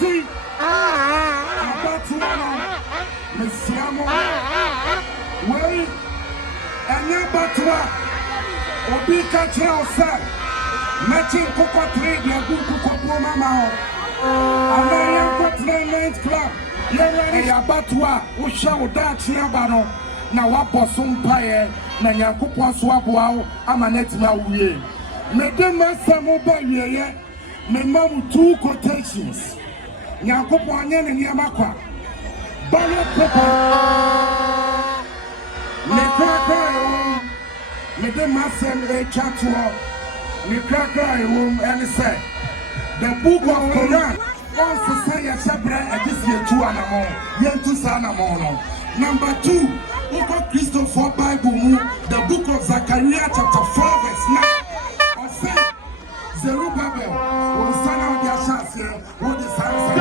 Enti, abatuano, mesiamo, wei, enye batua, obi kache ose, mechi kuko trade ya kuko boma mao, American Entertainment Club, ye abatua, usha udachi abano, na waboso mpaye, na nyankopon so aboa ama netima wuye. Medema samu ba wiye, me mam 2 quotations. Nyankopon anye ne niama kwa. Ballot paper. Me kaka medema sam e chatwo. Me kaka and say the book of Quran. On society sabra edisi etu anamo. Yentu sa anamo no. Number 2, Book of Christopher Bible, the book of Zechariah chapter 4 verse 9. I say, Zerubbabel will stand out their chance here. What is answer?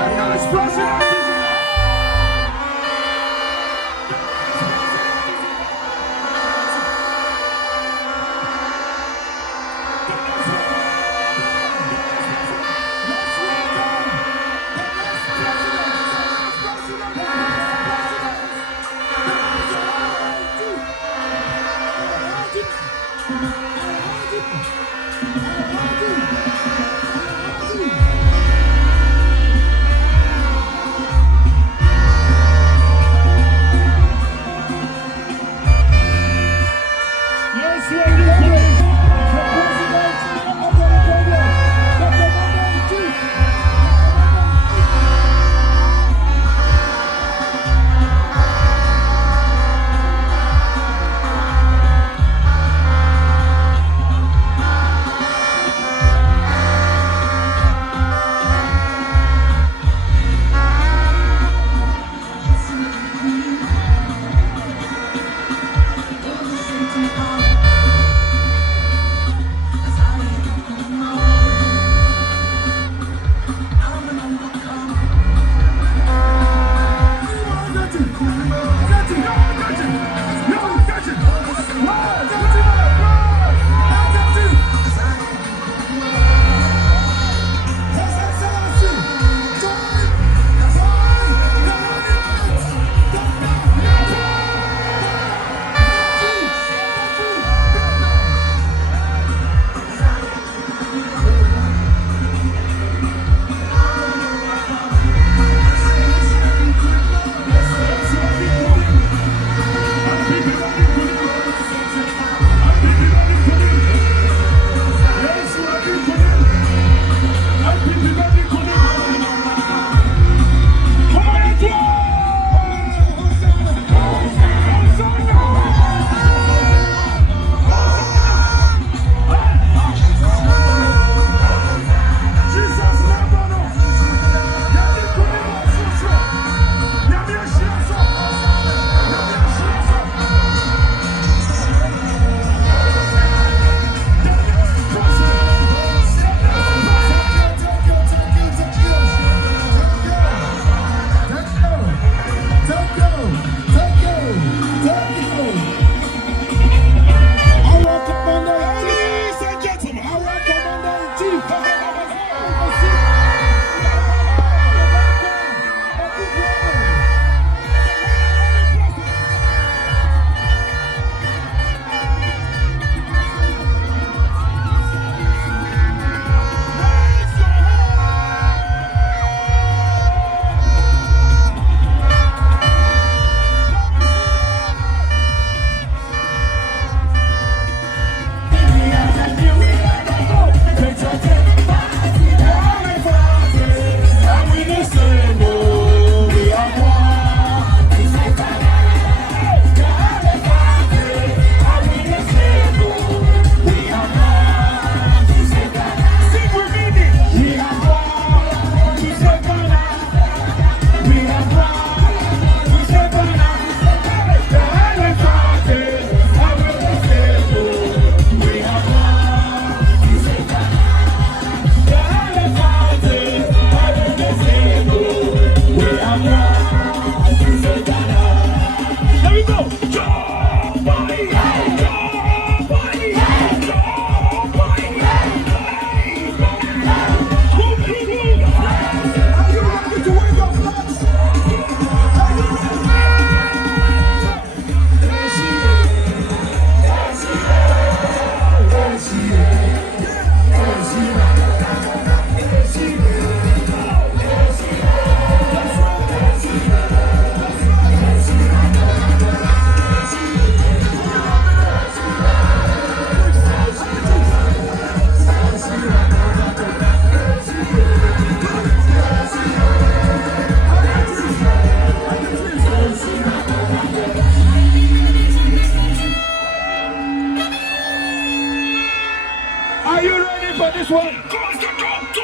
Are you ready for this one?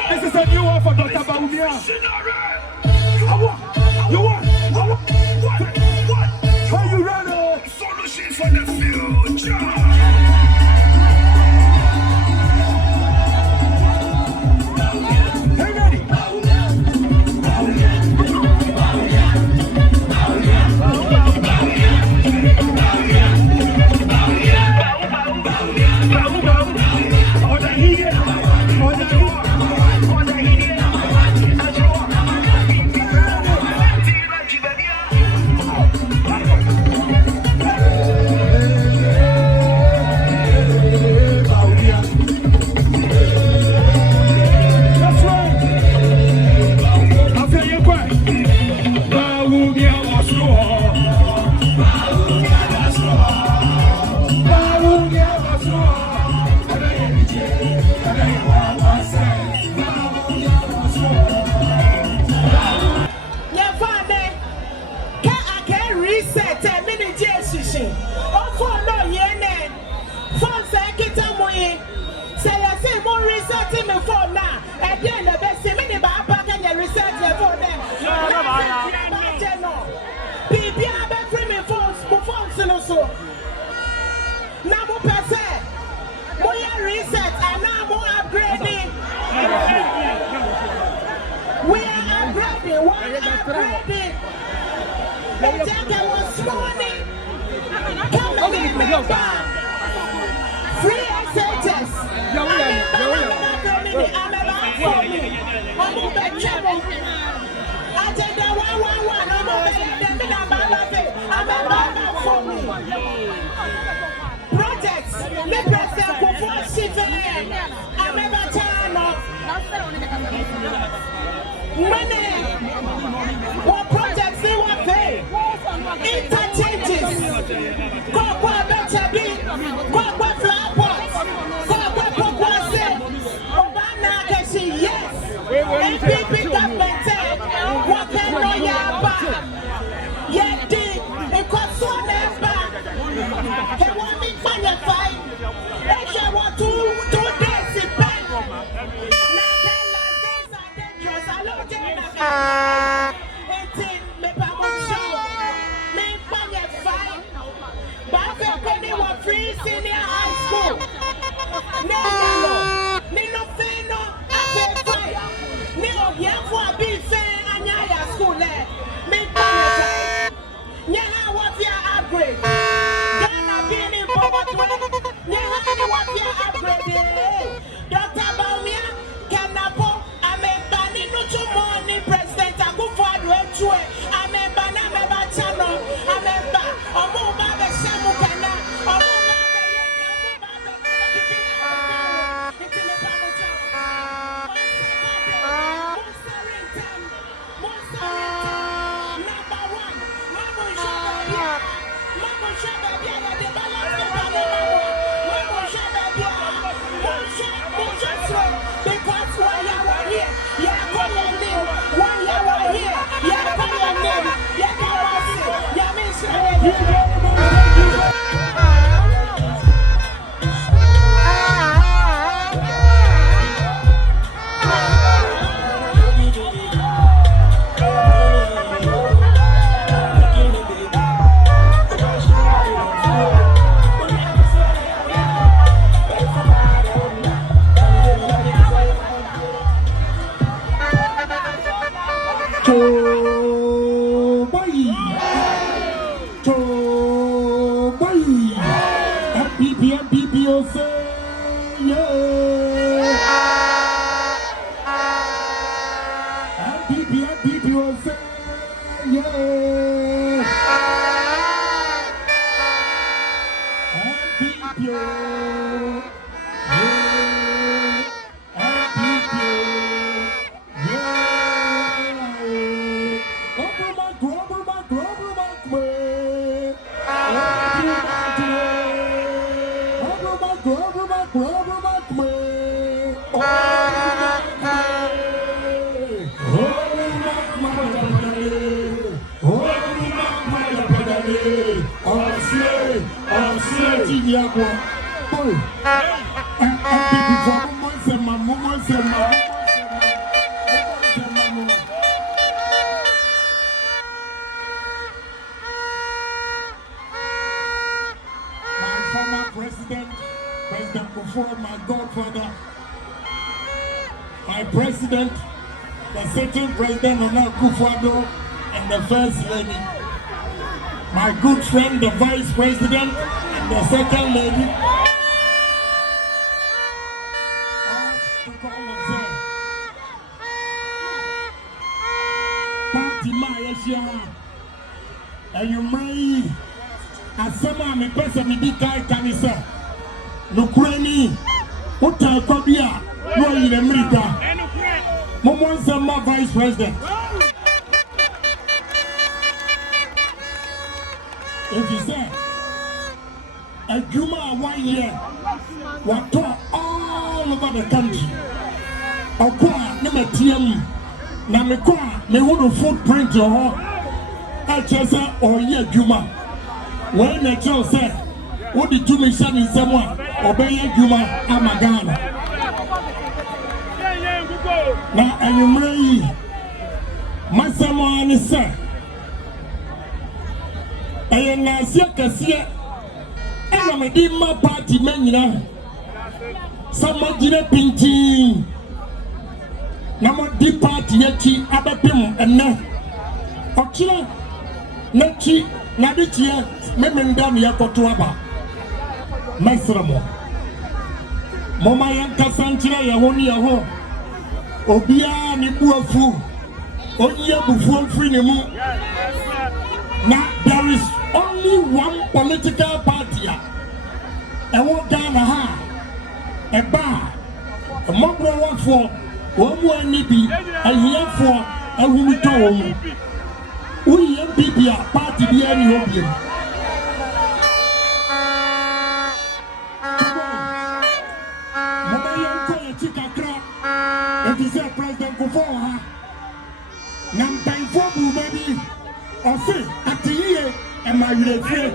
This is a new one for Dr. Bawumia. You want? Are you ready? Solution for the future. What projects they want pay? Interchanges. NPP government what can no yaba. Yet did it cost so never. He want me money fight. They want 2 days in bed. Now can last days are dangerous. I love them. Me papa show. Me money fight. But penny was free senior high school. No. Me no fair no. School there. Me what you upgrade? Ghana being in power. What you upgrade? Dr. Bawumia Kenapo. I'm a banning no to money president. I go for the way. I'm a banana channel. I'm a mobile shamu kana. I'm former president, President Kufuor, my godfather, my president, the sitting president Nana Kufuor, and the first lady, my good friend, the vice president, and the second lady. Party Maya, and you may. Asema me pesa me di kai kanisa no kurani uta kwabia no yire America momo nsema vice president if you say adwuma 1 year what all over the country okwa na matiam na me kwa me wono footprint ho a chesa oye adwuma when the child said, what did you miss in someone? Obey Juma Amagana. Now, and you may, my someone is sir. I am Nasia Cassia, and I'm a dimmer party man. Someone did a pinching. Now, deep party yet, Abapim, and now, Ocha, Nachi, Nadichia. Memendam yakotuaba mesramo moma yanka sanchira yahoni yaho obia ni buafu onye bufu free ne mu na there is only one political party ewo Ghana ha eba mogro for omu ani bi ahiyafo ahumuto omu uyi MPP party bi ani obi it is a President Kufuor. Nampan for baby, or say at the year and my friend.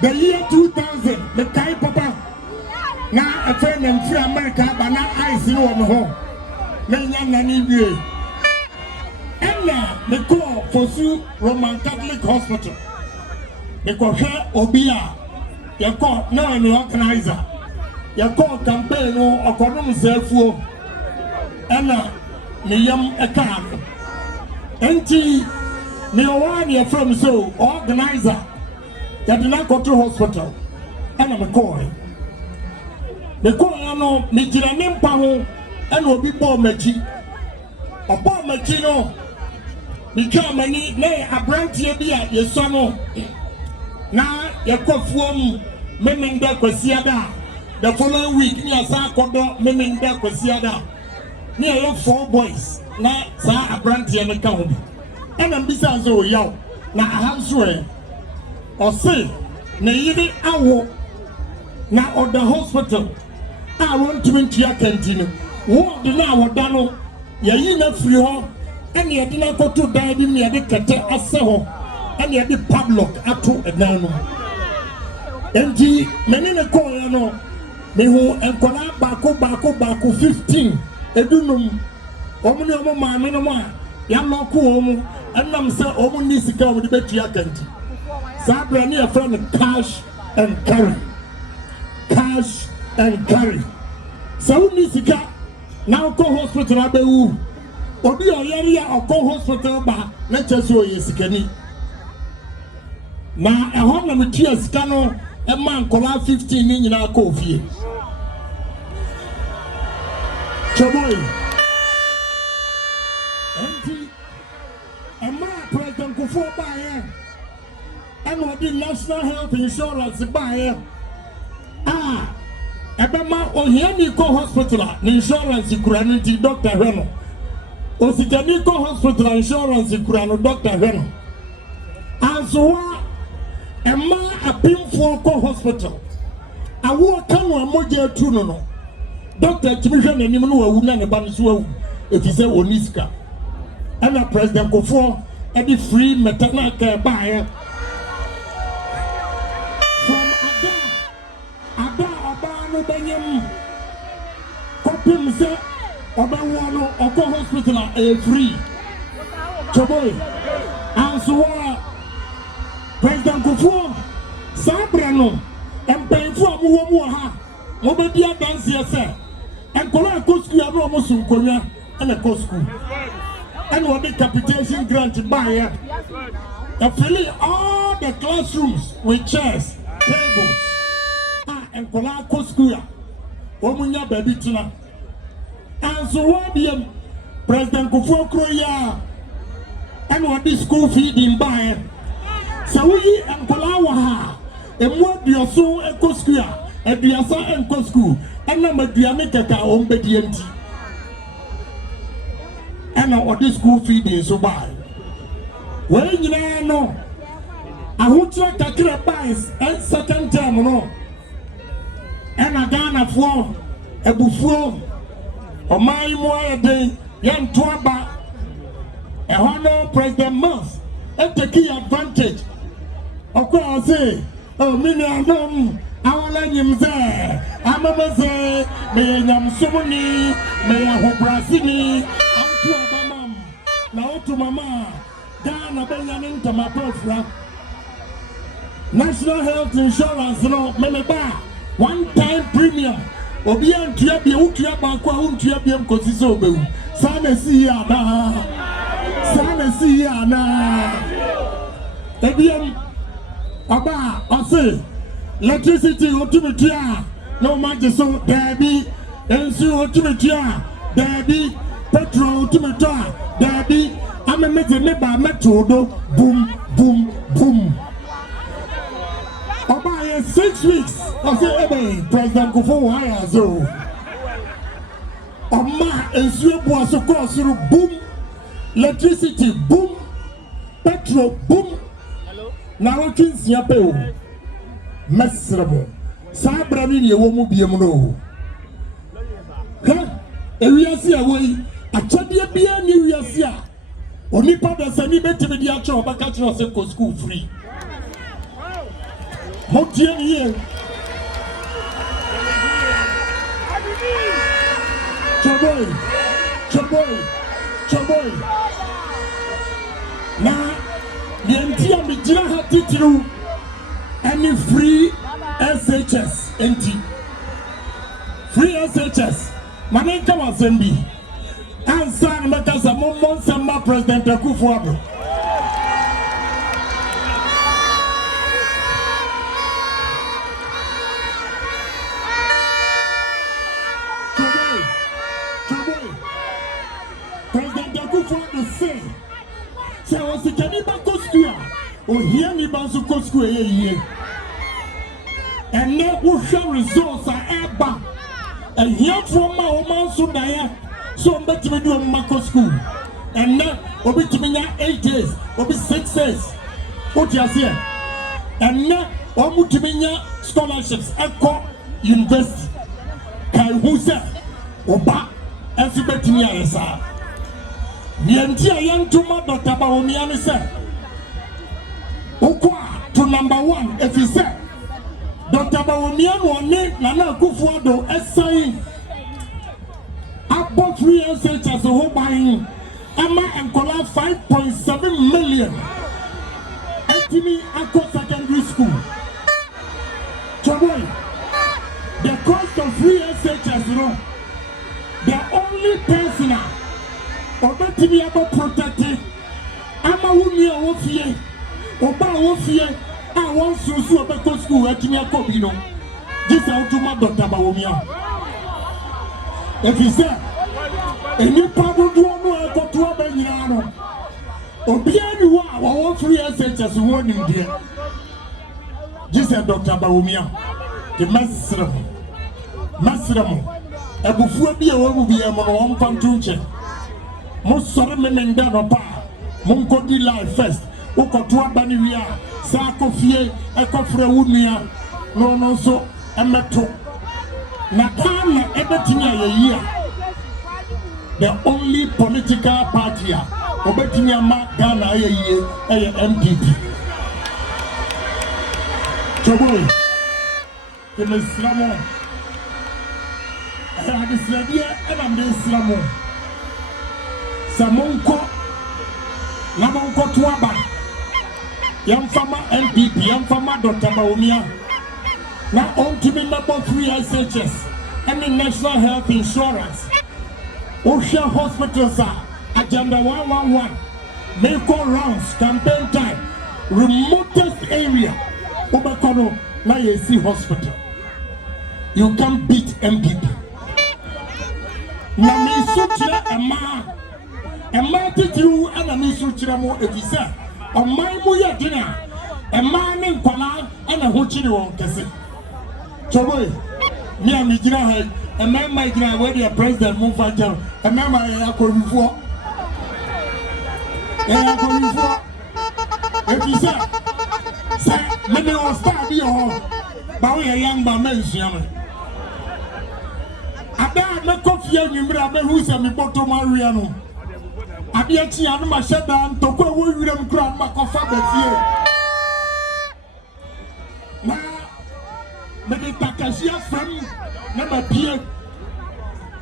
The year 2000, the Kai Papa. Now a friend and free America, but now I see on the home. Nany, and now the call for Sue Roman Catholic Hospital. They call her Obia. You call now an organizer. You call campaign or economic self. Anna, me yam a car. Auntie, me one year from so organizer. That did not go to hospital. And I'm a coy. The coy, no, me jiranim paho, and will be born mechi. A born mechino. Me come and eat, nay, a branch ye be at your son. Now, your coffee, Memenda Quasiada. The following week, near Sakodo, Memenda Quasiada. Near 4 boys, now, sir, a branch and a count. And I'm besides, oh, yo, now I have swear. Or say, na yidi awo na or the hospital. I want to continue. What the now dano? Ya yina free ho, and ya didn't go to die in the kete aseho, and ya the padlock ato a nano. Enti, menina koya no, me who and kola bako 15, edunum, omuni omo ma menoma, yamako omu, and nam say omu nisika with the betia kanti. Sabra near friend cash and carry. Cash and carry. So Nisika now go hospital abewu. Obi oyariya or go hospital ba let's just show yesikani. Na a home na mitia skano a man kola 15 in na coffee. Choboy. Empty. A man President Kufuor ba here. And what the National Health Insurance buy Ebema Ohianiko Hospital, insurance Kuraniti Dr. Reno. Osikaniko Hospital insurance Kurano Dr. Reno. And so a man a Pimfoko Hospital. I walk on a moja tuno. Dr. Chimishan and Nimanu Wunan Banisua, it is a Oniska. And a President Kufuor and the free maternal care buyer. pim say obawo oko hospital a free choboy anso President Kufuor Sabrano empayfo amuwo ha mo be dia dance yese enkola akosku ya no mo sunkonya na kosku and what the capitation grant buy filling all the classrooms with chairs tables enkola akosku ya omunya baby tina and so what the President Kufuor kroya and what the school feeding buy so we enkola wa ha emu aduoso ekosku ya aduasa enkosku ena maduane keka ombedi enti ena odi school feeding so buy we nyina no ahotra kakra buy second term no ena Ghana fo ebufuo omai mo ayede yanto aba ehono President Mars take advantage okwa say oh mini anom awala nyimze amameze me nyam sumuni me ahobrasini amtu abamam na otu mama Ghana benyamin tamapofra National Health Insurance no memeba one time premium obi antua bia utua banko a untua bia mkosisi obewu sana si ya na ebiem aba ose electricity otumitua no majiso dabi ensu otumitua dabi petrol otumitua dabi amemete meba metodo boom boom boom oba 6 weeks ose ebe President Kufuor hire zo oma ensu ebu asoko suru boom electricity boom petrol boom na wakin siape o mesrebo sabra ni ye wo mu biem no ha ewiase awoi achadie bia ni wiase a onipa da sani betime di acho obaka kire se ko school free motie ni ye choboy na nienti amijira ha titiru any free SHS enti free SHS manenka wasembi ansa na makasa momon sama President Kufuor President Kufuor say se osikani ba kosku o hia ni ba so kosku eye and now we shall results are eba and here from my woman so dia so mbeti me do mako school and now obeti me nya 8 days obi 6 days what you say and now omuti me nya scholarships eco university kai hu say oba everybody ni ayesa nienti ayantuma Dr. Bawumia ni say okwa to number 1 if you say Dr. Bawumia wone Nana Akufo-Addo assign above 3 SHS as a whole buying Emma and Kola 5.7 million Etimi Akko Secondary School. Choboy, the cost of 3 SHS, you know, the only person Obetimi able protected Ama Wumia Wofie Oba Wofie I want to see a better school at Kobino. This is how Dr. Bawumia. If he said, a new public do not go to a Benjano. Obianu, our 3 SHS warning dear. This is Dr. Bawumia. The Master a buffet will be a one pantuche. Most certain men down pa. Munko di life first. Uko to a banivia. Sako fie ekofre wunua no so emeto na Ghana ebetimi ayeyi the only political party obetimi ama Ghana ayeyi MPP choboy kemeslamo this idea, and I'm this Lamo. Samonko, Namonko Tuaba, young farmer MPP, young farmer Dr. Bawumia. Now on to me number 3 SHS and the National Health Insurance. Ocean Hospitals are Agenda 111. Make all rounds, campaign time, remotest area. Obakono, na YC Hospital. You can't beat MPP. Na mi suchira Emma titiru ana mi suchira mo efisa. Omai mu ye dina. Emma ne nkwala ana ho chiri won kese. Choboy, me am gina ha. Emma my gina where the president move for jail. Emma my akorifo. Akorifo. Efisa. Say me no star bi ho. Ba we young ba mensuya me. Ada me kofi anwumra me hu se me bottom area no. Abia ti anu ma sheda ntokwa wo wiram kura ma kofa ba fie. Na me de takashia fam na ma pie.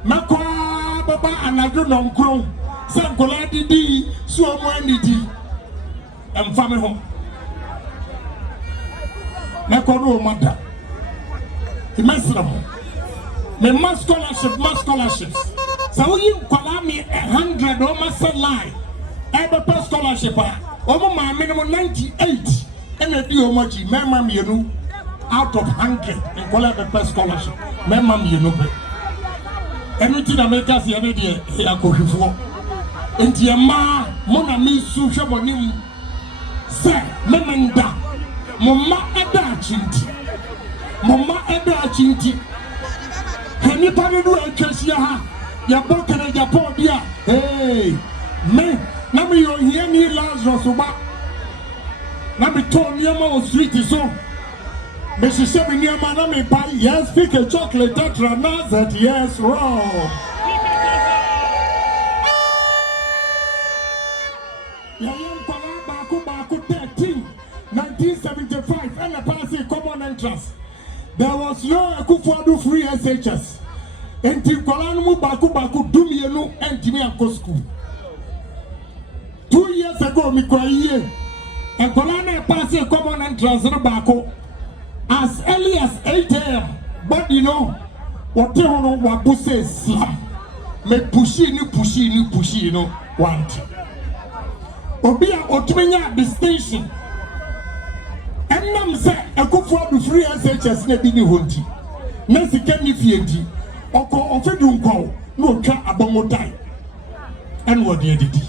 Makwa baba anadu no nkro. Se nkola didi so omo anidi. Emfa me ho. Na kono o mada. Imesram. Me mass scholarships. So you call me 100 almost a line. Every scholarship. Over my minimum 98. And a deal much, Mamma, you know, out of 100 and call it the best scholarship. Mamma, you know. Everything I make us the other day, I go before. And your ma, Mona me, Susha Bonim, Sir, Memenda, Mama Eda Chinti. Mama Eda Chinti. Any part of the Cheshire, your book and your poor dear. Hey, me, now me you hear me Lazarus Oba. Now me told me about street is so. But she said, me, man, me buy, yes, pick a chocolate, tetra, nazat, yes, wrong. Young Baku 13, 1975, and a passing common entrance. There was no Akufuadu free SHS. And Tikolanu Baku Dumienu and Timianko school. 2 years ago, Mikoye and Kolana passed a common entrance in Bako as early as 8 a.m. But you know, what you know, what you say, slam. Me pushy, you know, want. Obia Otumenya the station. And nam say a good for the free SHS nebi ni honti. Nancy Kenny Fienti. Oko ofedun call no twa abomotai. And what they did.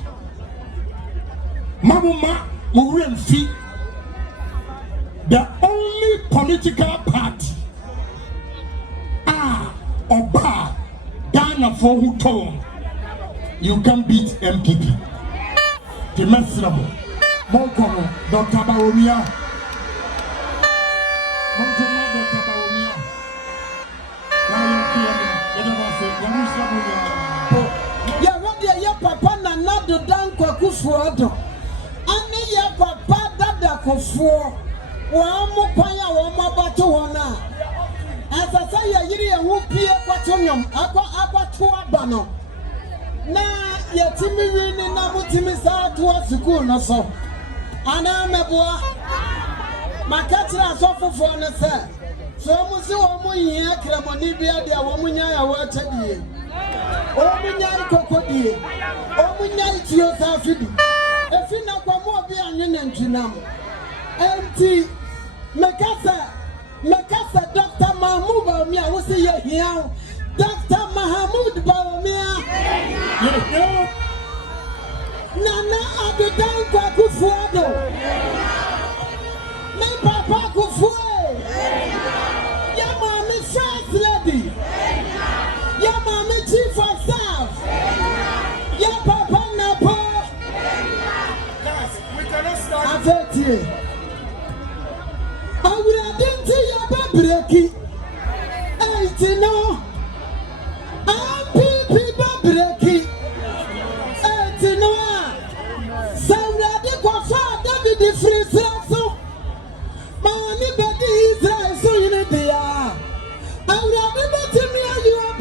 Mamma Muremfi. The only political party Oba Ghana for who told you can beat MPP. The Mesramo Monkono Dr. Bawumia. Ya wadi ya papa na nado dan kwa kufuado. Ani ya papa dada kufuo. Wa mu kwanya wa mabatu wana. Asasa ya yiri ya wupie kwa tunyom. Akwa tuwa bano. Na ya timi wini na mutimi saa tuwa siku na so. Ana mebua. Makatira sofu fone se. So musi wamu yiye kremoni biya dia wamu nyaya wate diye. Wamu nyaya koko diye. Wamu nyaya tiyo safidi. Efina kwa mua biya nyene njinamu. Enti mekasa Dr. Mahmoud Bawumia wusi ye hiyao. Dr. Mahmoud Bawumia. Nana adudan kwa kufuado. Me papa kufuado. First lady, your mommy chief of staff, your papa Napo. We cannot start. I bet you. I will identify your baby. And you know, I'm people baby. And you know, somebody go for David the free so. Mommy baby Israel so you know they are. I will remember to me you are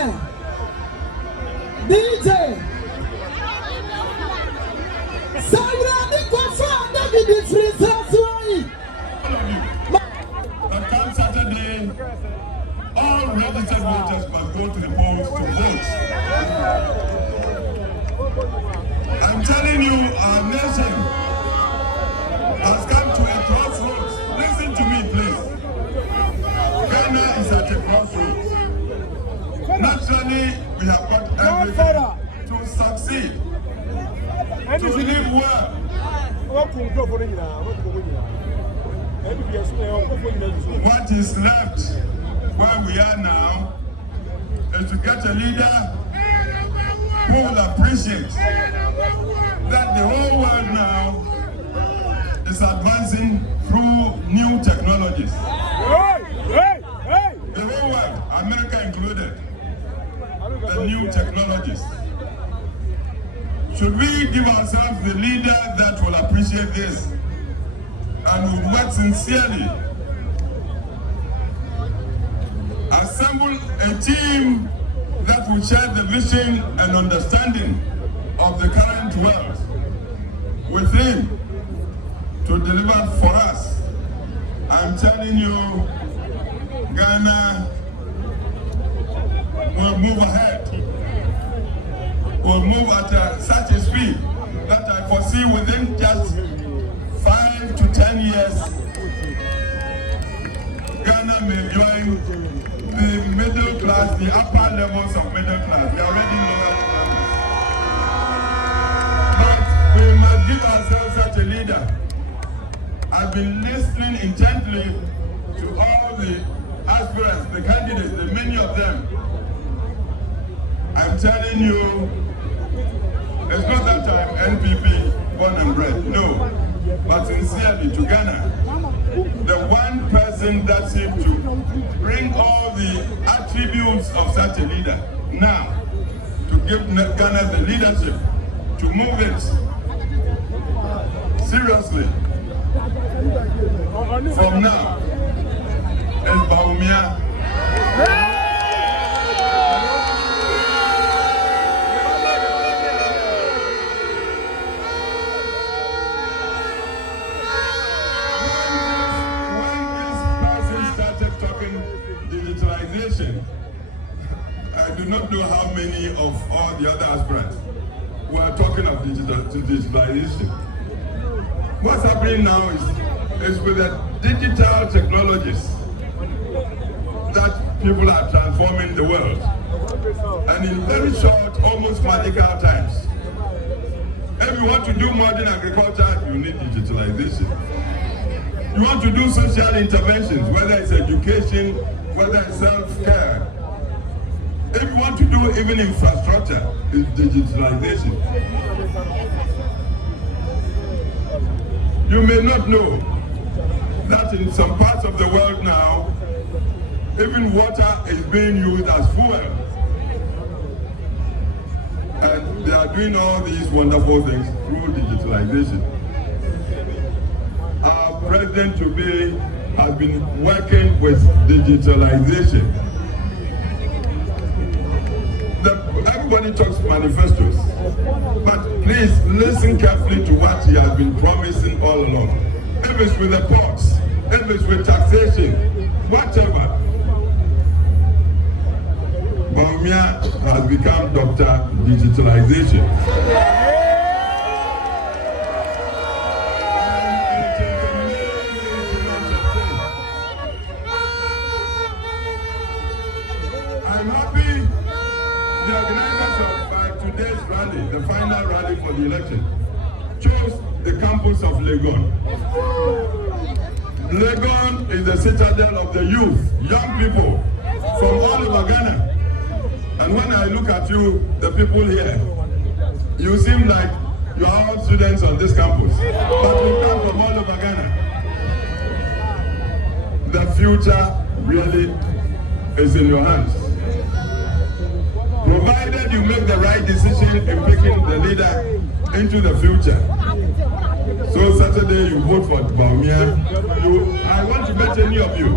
Engineer. DJ. Sabrani Kofa David Frisasway. But come Saturday, all registered voters must go to the polls to vote. I'm telling you, our nation has come to a crossroads. Listen to me, please. Ghana is at a crossroads. Naturally, we have got everything to succeed, to live well. What is left where we are now is to get a leader who will appreciate that the whole world now is advancing through new technologies. The whole world, America included, the new technologies. Should we give ourselves the leader that will appreciate this and will work sincerely, assemble a team that will share the vision and understanding of the current world with him to deliver for us? I'm telling you, Ghana will move ahead. Will move at such a speed that I foresee within just 5 to 10 years, Ghana may join the middle class, the upper levels of middle class. They are already lower numbers. But we must give ourselves such a leader. I've been listening intently to all the aspirants, the candidates, the many of them. I'm telling you, it's not that I'm NPP born and bred, no. But sincerely to Ghana, the one person that seems to bring all the attributes of such a leader now, to give Ghana the leadership, to move it seriously from now, is Bawumia. I do not know how many of all the other aspirants were talking of digitalization. What's happening now is with the digital technologies that people are transforming the world. And in very short, almost magical times. If you want to do modern agriculture, you need digitalization. You want to do social interventions, whether it's education, whether it's self-care. If you want to do even infrastructure, it's digitalization. You may not know that in some parts of the world now, even water is being used as fuel. And they are doing all these wonderful things through digitalization. Our president-to-be has been working with digitalization. Everybody talks manifestos, but please listen carefully to what he has been promising all along. If it's with the ports, if it's with taxation, whatever. Bawumia has become Dr. Digitalization. I'm happy the organizers of today's rally, the final rally for the election, chose the campus of Legon. Legon is the citadel of the youth, young people from all over Ghana. And when I look at you, the people here, you seem like you are all students on this campus, but you come from all over Ghana. The future really is in your hands. Provided you make the right decision in picking the leader into the future. So Saturday you vote for Bawumia. I want to bet any of you,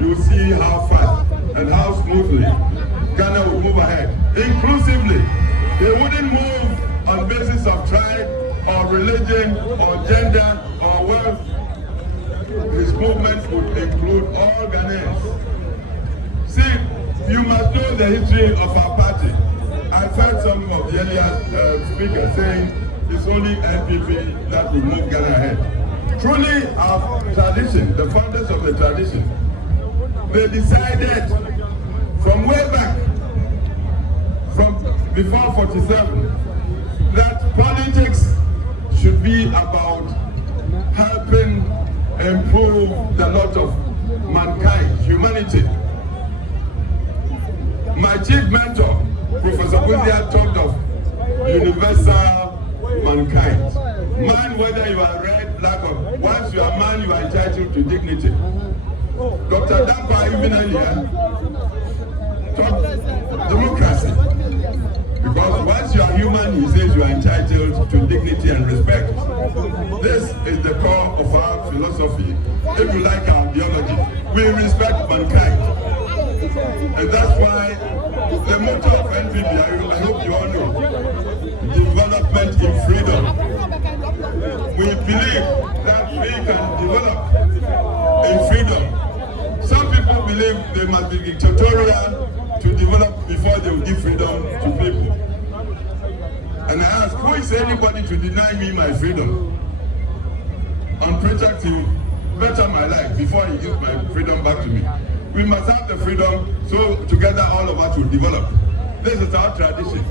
you will see how fast and how smoothly Ghana will move sense of tribe or religion or gender or wealth. His movement would include all Ghanaians. See, you must know the history of our party. I've heard some of the earlier speakers saying it's only NPP that will move Ghana ahead. Truly, our tradition, the founders of the tradition, they decided from way back, from before 47, that politics should be about helping improve the lot of mankind, humanity. My chief mentor, Professor Bawumia, talked of universal mankind. Man, whether you are red, black, or once you are man, you are entitled to dignity. Dr. Dampa, even earlier, talked democracy. Because once you are human, he says you are entitled to dignity and respect. This is the core of our philosophy. If you like our ideology, we respect mankind. And that's why the motto of NPP, I hope you all know, development in freedom. We believe that we can develop in freedom. Some people believe they must be dictatorial to develop before they will give freedom to people. And I ask, who is anybody to deny me my freedom on pretext to better my life before he gives my freedom back to me? We must have the freedom so together all of us will develop. This is our tradition.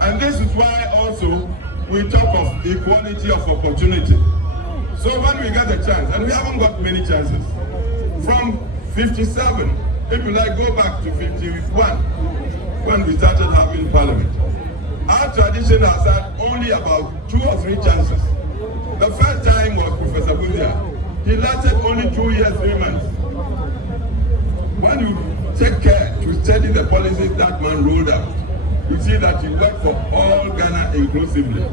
And this is why also we talk of equality of opportunity. So when we get a chance, and we haven't got many chances, from 57, if you like, go back to 51, when we started having parliament. Our tradition has had only about 2 or 3 chances. The first time was Professor Bawumia. He lasted only 2 years, 3 months. When you take care to study the policies that man rolled out, you see that he worked for all Ghana inclusively.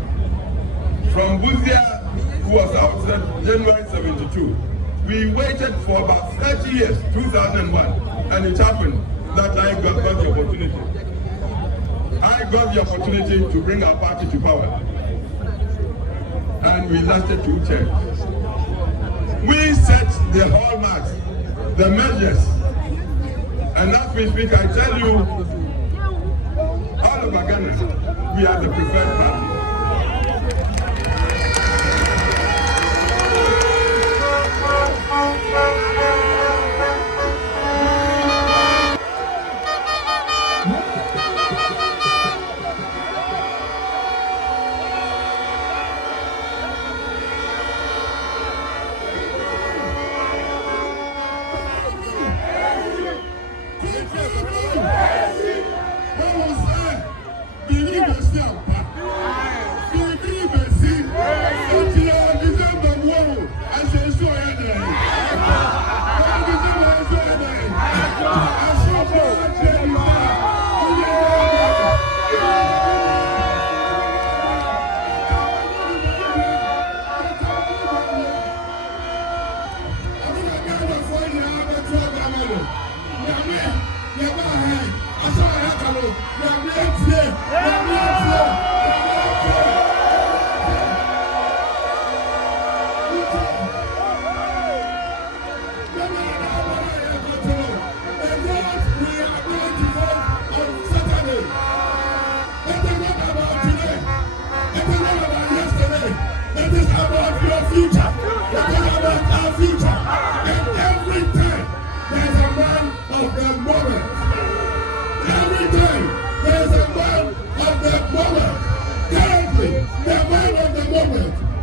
From Bawumia, who was outside January 72, we waited for about 30 years, 2001, and it happened that I got the opportunity. I got the opportunity to bring our party to power. And we lasted 2 terms. We set the hallmarks, the measures. And as we speak, I tell you, all over Ghana, we are the preferred party.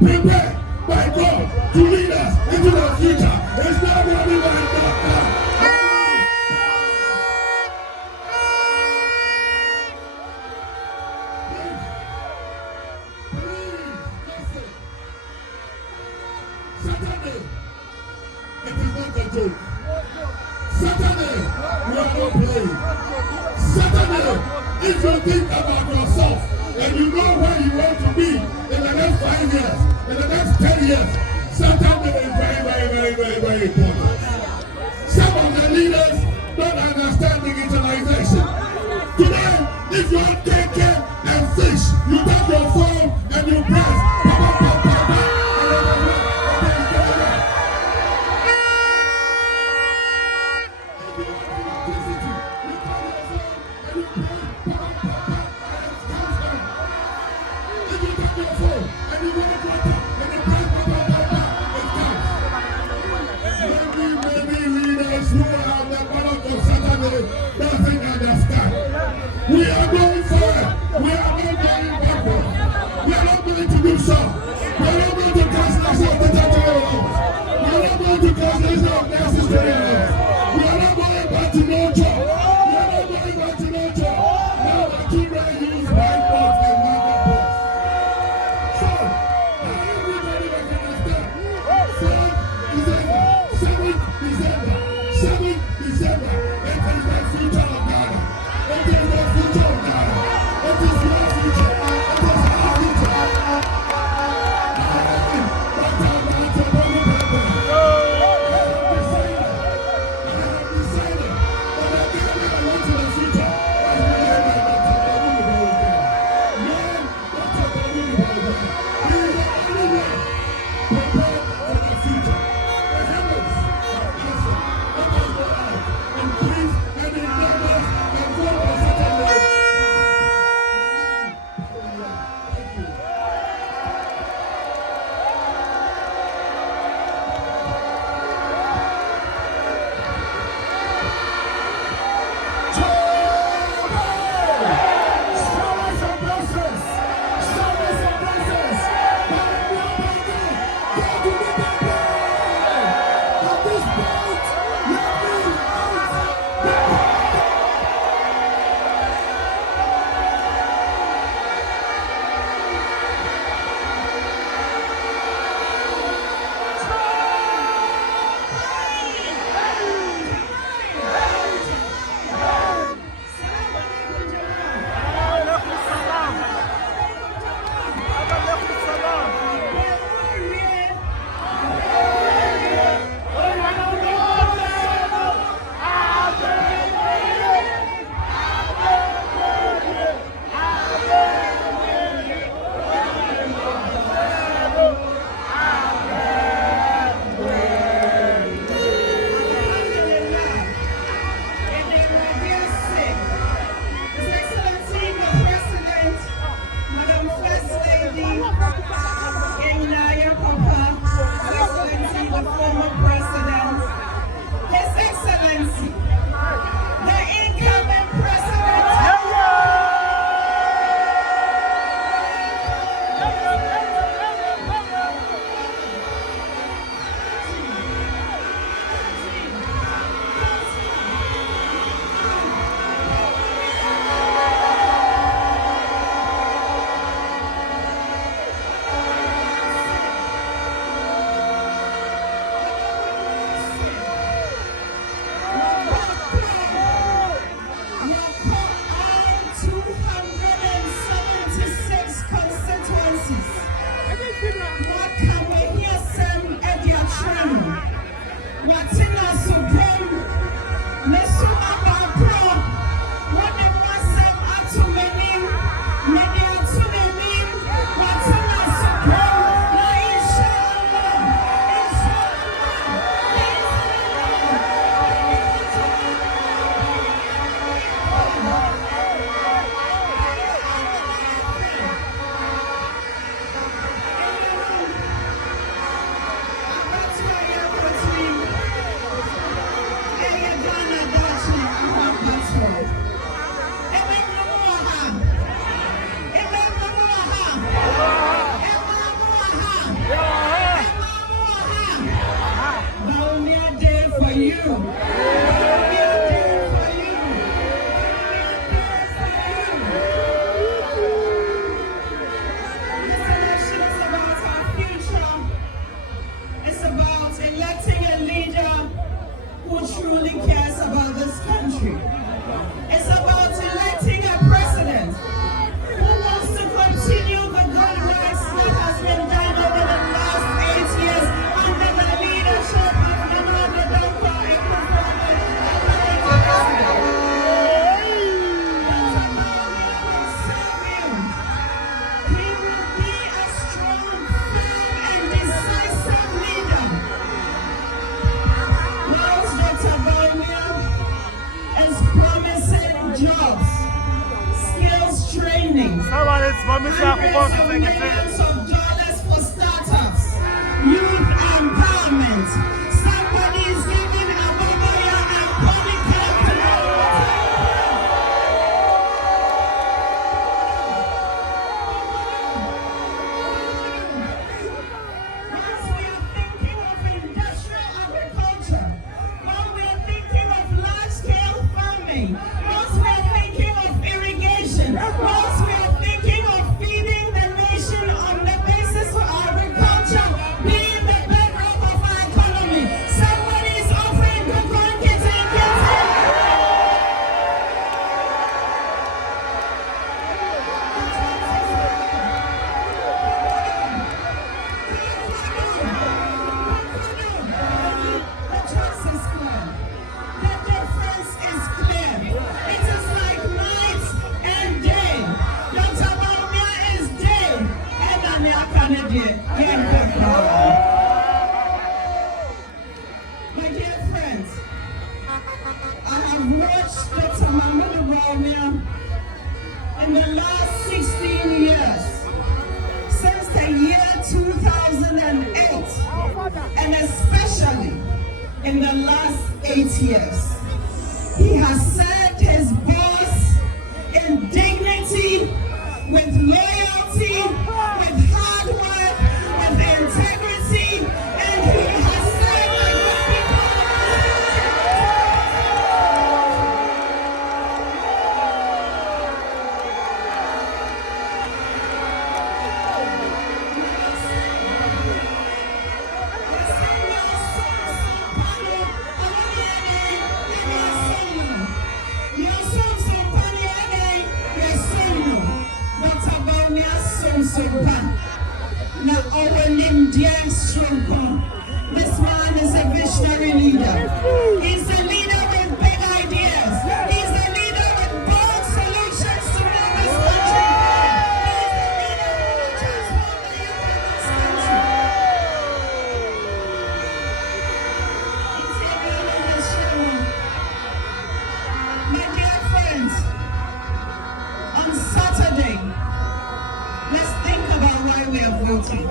Prepared by God to lead us into the future. It's not running like that. Saturday, it is not a joke. Saturday, we are not playing. Saturday, if you think about yourself and you know where you want to be in the next 5 years, in the next 10 years, Saturday is very important. Some of the leaders don't understand digitalization. Today, if you are taking and fish, you take your phone and you understand. We are going forward. We are not going backward. We are not going to do so. We are not going to cancellation of territorial laws. We are not going to cancellation of necessary laws. We are not going back to no job. We are not going back to no job. Now the children use whiteboards and marker boards. So, everybody can understand. 7th December, it is the future of Ghana. It is the future of Ghana. It is your future. It is our future. Bawumia Day for you. Bawumia Day for you. This election is about our future. It's about electing a leader who truly cares about this country. It's about electing a president who wants to continue the good works that has been done over the last 8 years under the leadership of Nana Dr. He will be a strong, firm, and decisive leader. Whilst Dr. Bawumia is promising jobs, skills training, hundreds of millions of dollars for startups, youth empowerment. Somebody is giving Bawumia a polyclinic. Bawumia, in the last 16 years, since the year 2008, and especially in the last 8 years, he has served his boss in dignity, with loyalty, with hard work, with integrity, and he has served the good people. Now, this man is a visionary leader. He's a leader with big ideas. He's a leader with bold solutions to move this country. He's a leader who will transform the youth of this country. My dear friends, on Saturday, let's think about why we are voting.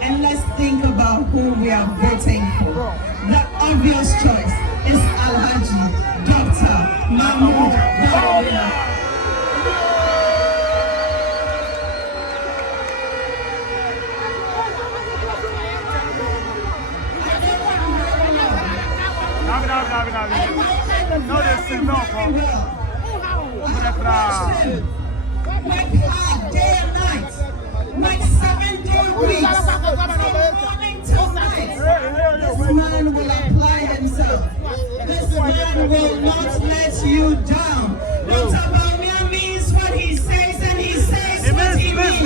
And let's think about who we are voting for. The obvious choice is Alhaji Dr. Mahmoud Bawumia. Work hard day and night. Work 7 day weeks. From morning till night. This man will apply himself. This man will not let you down. Dr. Bawumia means what he says, and he says what he means. He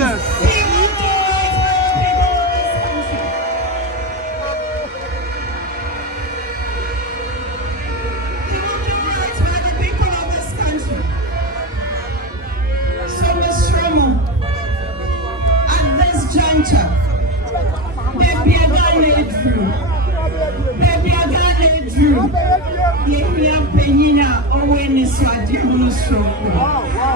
will do right by the people of this country. He will do right by the people of this country. So, Ms. Shromo, at this juncture, baby, I got it through. Baby, I got it through. Yehia Penina, Owen Swadi Muso.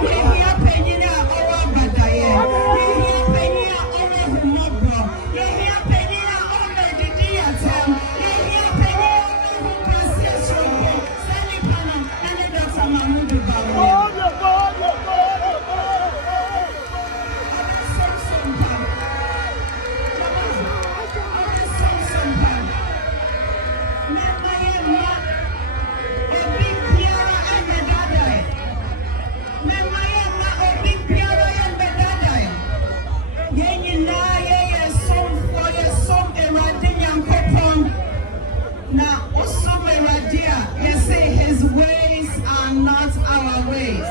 Yehia Penina, Owa Badaye. Yehia Penina, Owe Humobo. Yehia Penina, Owe Didiatem. Yehia Penina, Owe Humpaseso. Sani Panam, and Dr. Mahmoud Bawumia. Now, you say his ways are not our ways.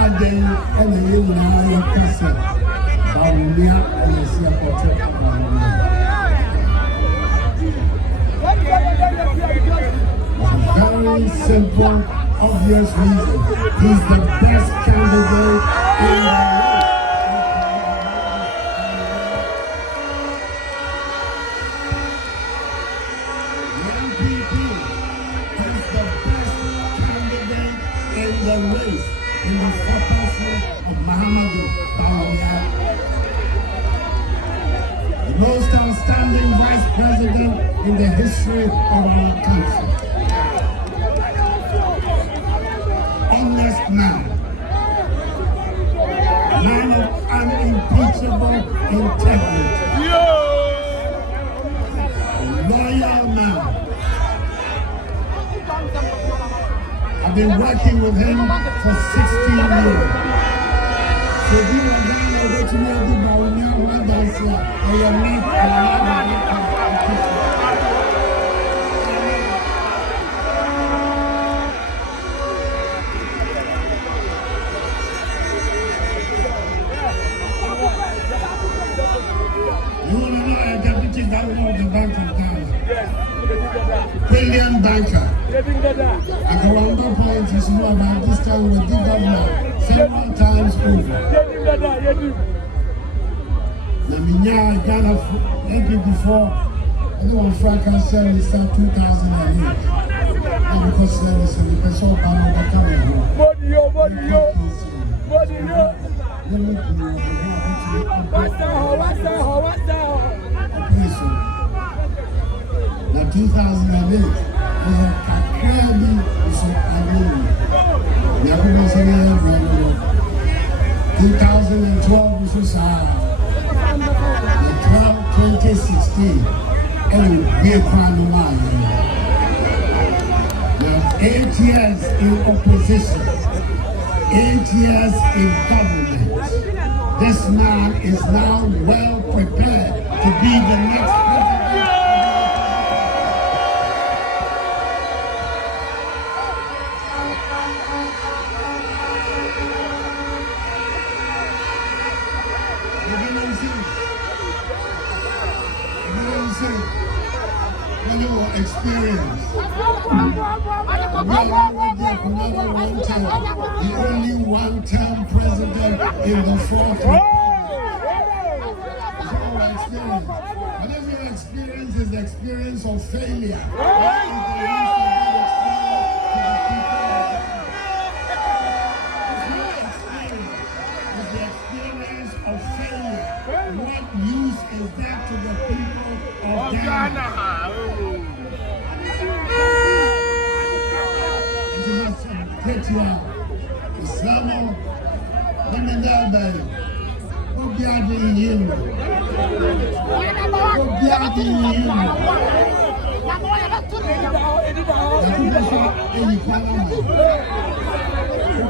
And then, you know, your cousin, Bawumia, and you see a portrait of Bawumia. Very simple, obvious reason. He's the best candidate in the race. Young people, he's the best candidate in the race. In the footprint of Muhammadu Bawumia, the most outstanding vice president in the history of our country. Honest man of unimpeachable integrity, loyal man. I've been working with him for 16 years. So you are going to go to me and Bawumia one dance here, and you're not You want to know a deputy governor of the Bank of Ghana? Brilliant banker. At the one point, you know about this time with the governor several times over. Naminya Ghana MP before anyone Frank said he started 2008. And because the person Ghana coming home. Now 2008 was a Kakrabi so Agoni. We are going to say 2012 was the 2016 and we are crying now 8 years in opposition, 8 years in government. This man is now well prepared to be the next president. Experience. The only one-term president in the fourth. Whatever your experience is the experience of failure. It's the experience of failure. What use is that to the people of Ghana? Islam, women there, baby. What be I doing you? What be I doing you?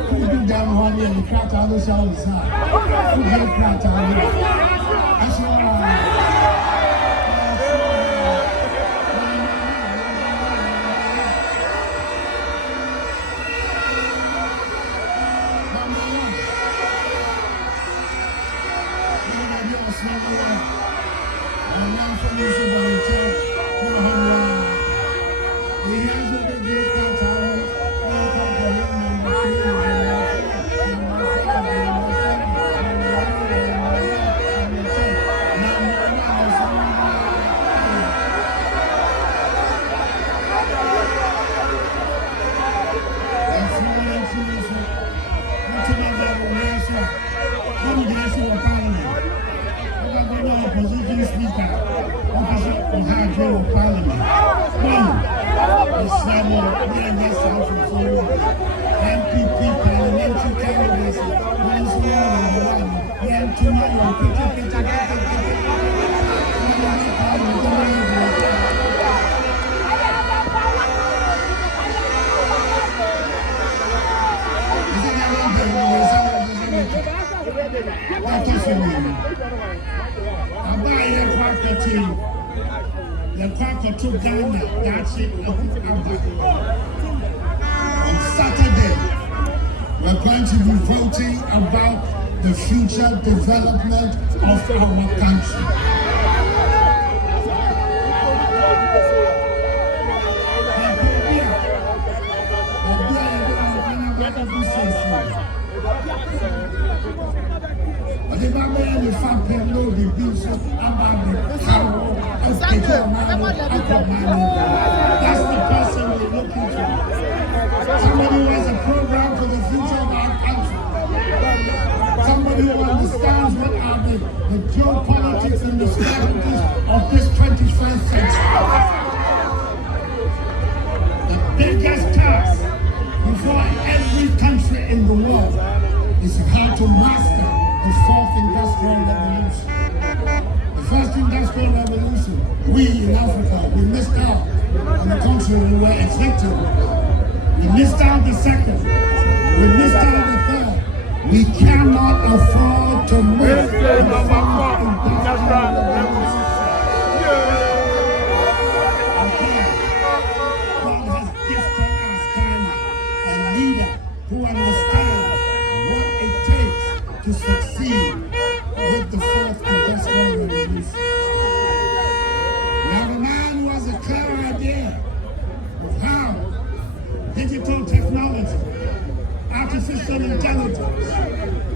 Who do down one year and crack out the sound? Who get cracked out? I saw. MPP parliamentary candidacy, On Saturday, we're going to be voting about the future development of our country. That's the person we're looking for. Somebody who has a program for the future of our country. Somebody who understands what are the geopolitics and the strategies of this 21st century. The biggest task before every country in the world is how to master the fourth industrial revolution. The first industrial revolution, we in Africa, we missed out. On the contrary, we were expecting. We missed out the second. We missed out the third. We cannot afford to miss the fourth industrial revolution. God has gifted us, Ghana, a leader who understands what it takes to succeed with the fourth industrial revolution. We have a man who has a clear idea of how digital technology, artificial intelligence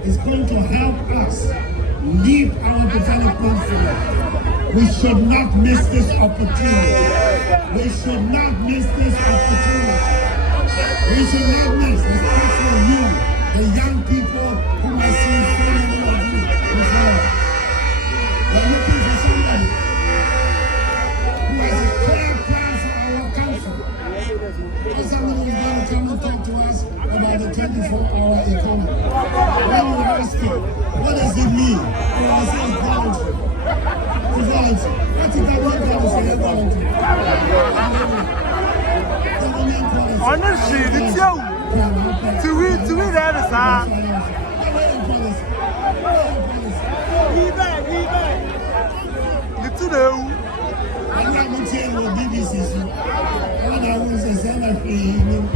is going to help us lead our development forward. We should not miss this opportunity. We should not miss this opportunity. We should not miss, especially you, the young people who I see so many of you before. We're looking for somebody who has a clear plan for our country. Or somebody who's going to come and talk to us about the 24-hour economy. When you ask him, what does it mean? When I say equality, what is that one policy equality? Honestly, it's you. To read that is hard. I'm not going to tell you what BBC is. All I want to say is I'm not paying.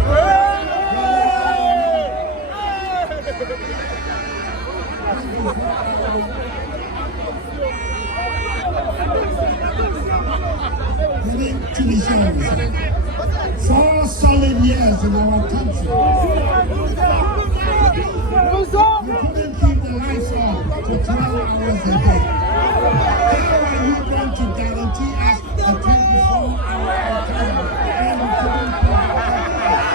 Four solid years in our country. We couldn't keep the lights on for 12 hours a day. How are you going to guarantee us a 24-hour economy when we couldn't keep the lights on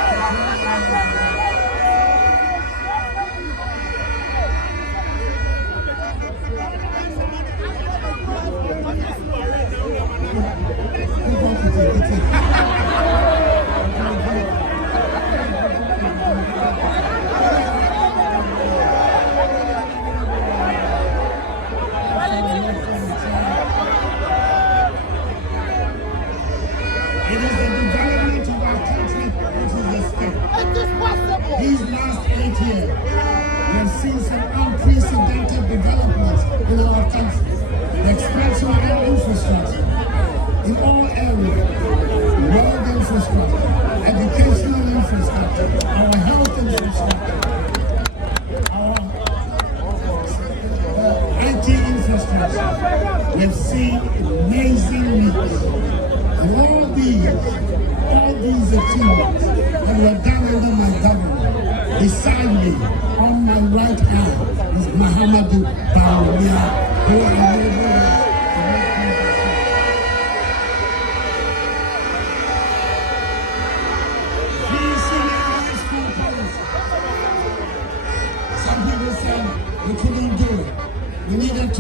for 12 hours a day? It is the development of our country which is the stake. These last 8 years, we have seen some unprecedented developments in our country. The expansion of our infrastructure in all areas, road infrastructure, educational infrastructure, our health infrastructure, our IT infrastructure. We have seen amazing leaps. And all these achievements that were done under my government, beside me, on my right hand, was Bawumia, who I know very well. Some people said we couldn't do it. We needed 12.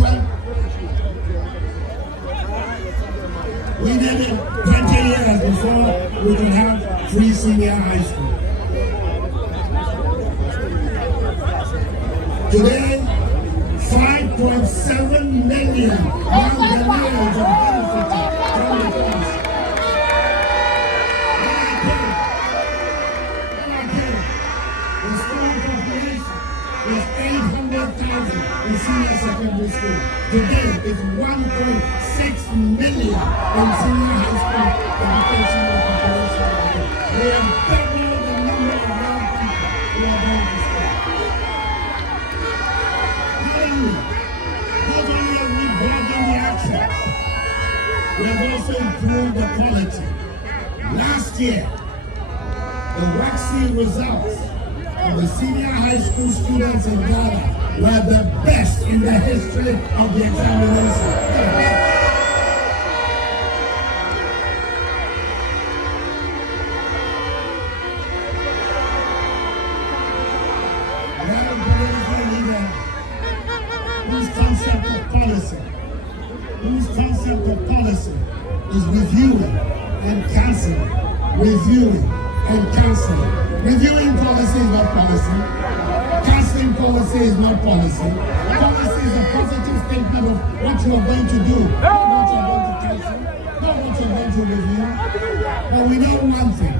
We did it 20 years before we could have free senior high school. Today, 5.5 7 million young Ghanaians have benefited from the policy. The student population is 800,000 in senior secondary school. Today, it's 1.6 million in senior high school educational population. We have doubled the number of young people who are going to school. Not only have we broadened the access, we have also improved the quality. Last year, the vaccine results of the senior high school students in Ghana were the best in the history of the examination. We have a political leader whose concept of policy is reviewing and cancelling, reviewing and cancelling. Reviewing policy is not policy. Cancelling policy is not policy. Policy is a positive statement of what you are going to do, not what you are going to cancel, not what you are going to review. But we know one thing.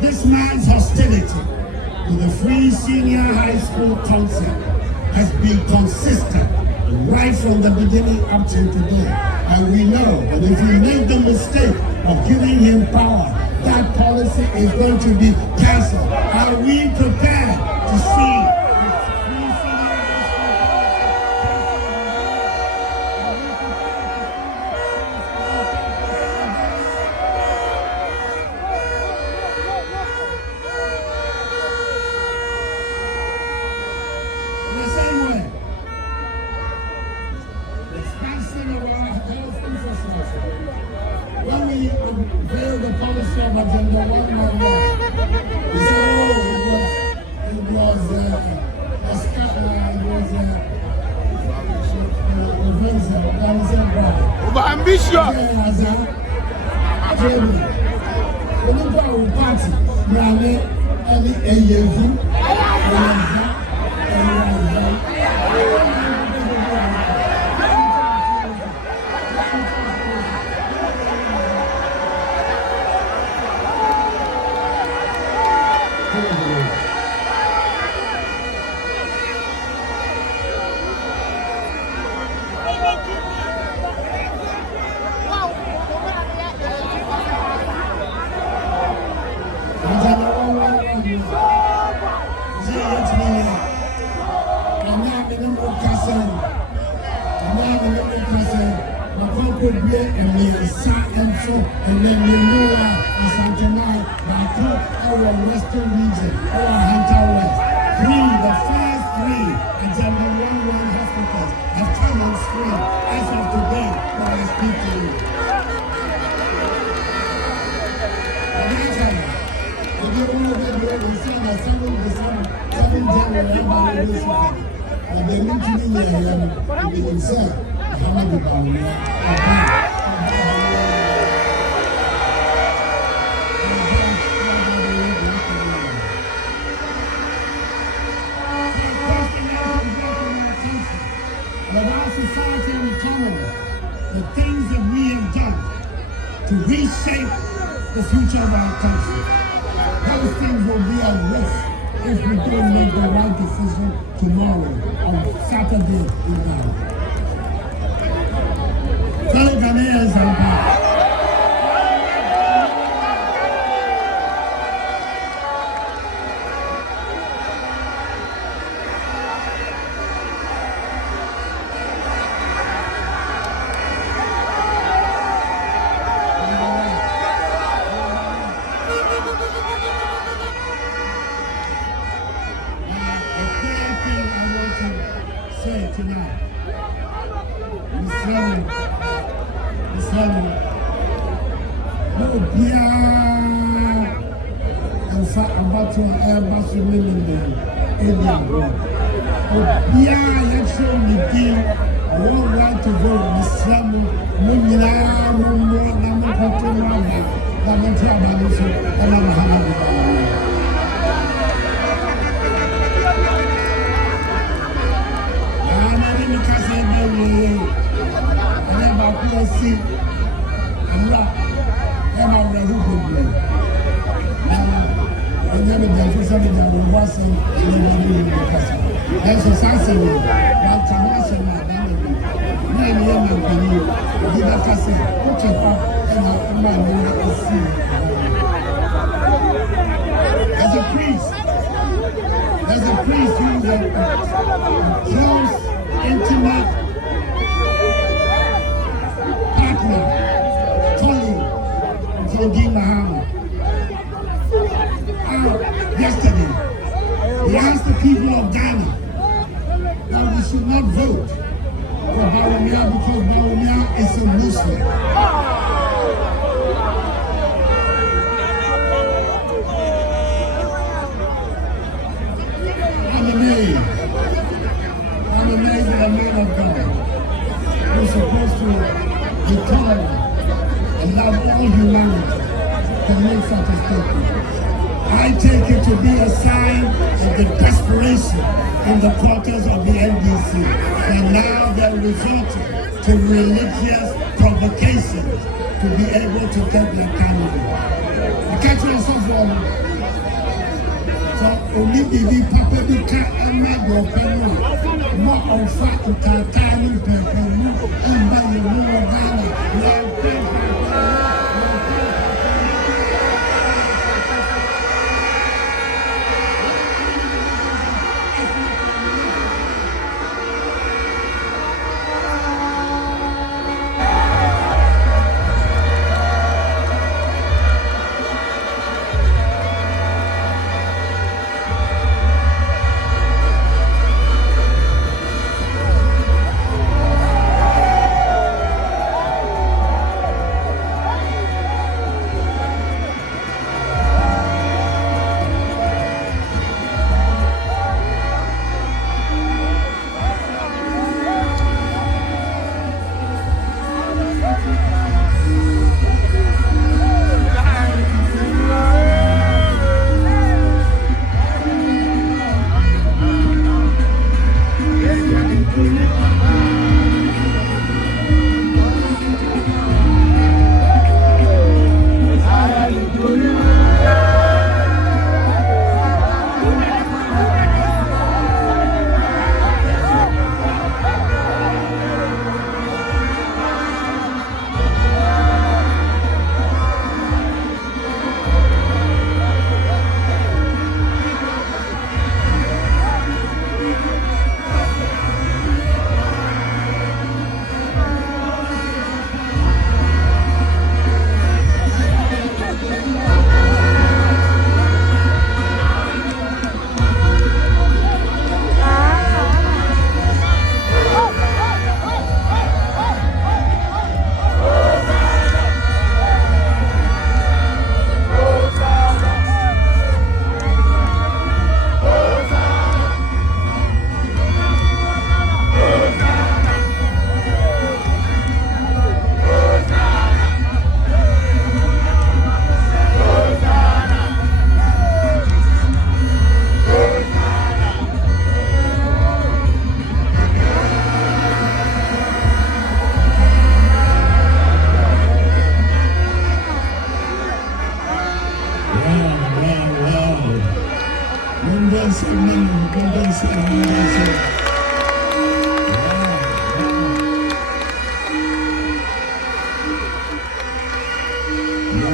This man's hostility to the free senior high school concept has been consistent right from the beginning up till today. And we know that if you make the mistake of giving him power, that policy is going to be cancelled. Are we prepared to see in the same way, expansion of our health infrastructure? When we unveiled the policy of Agenda 111, we said, it was ambitious. And then we move as tonight back to our western region, our Hunter West. The first 3 Agenda 111 hospitals have come on stream as of today when I speak to you. If you want to get the old son at 7 December, 7 January, and they need to be here, and they can say, how many Bawumia? Society and economy, the things that we have done to reshape the future of our country. Those things will be at risk if we don't make the right decision tomorrow, on Saturday in Ghana. Fellow Ghanaians and back. Tonight, no beer and about to Airbus million Indian road. Beer, actually, one right to vote, Islam, Munila, Namu, Kotumana, Lamentia Baluso, and I'm having see, I'm not, I'm not ready to go. And then the first time that we was saying, there's a sunset, but to watch him, me and him and me, did that say, okay, and I'm not going to see. As a priest who is a close, intimate partner, colleague, Jogi Muhammad. Yesterday, he asked the people of Ghana that we should not vote for Bawumia because Bawumia is a Muslim. I'm amazed at a man of God who's supposed to be tolerant and love all humanity to make such a statement. I take it to be a sign of the desperation in the quarters of the NDC. And now they're resorting to religious provocations to be able to get their candidate. The catch yourself on. So only the papa become a man or penny, more on fat to time and paper, and by your more Ghana.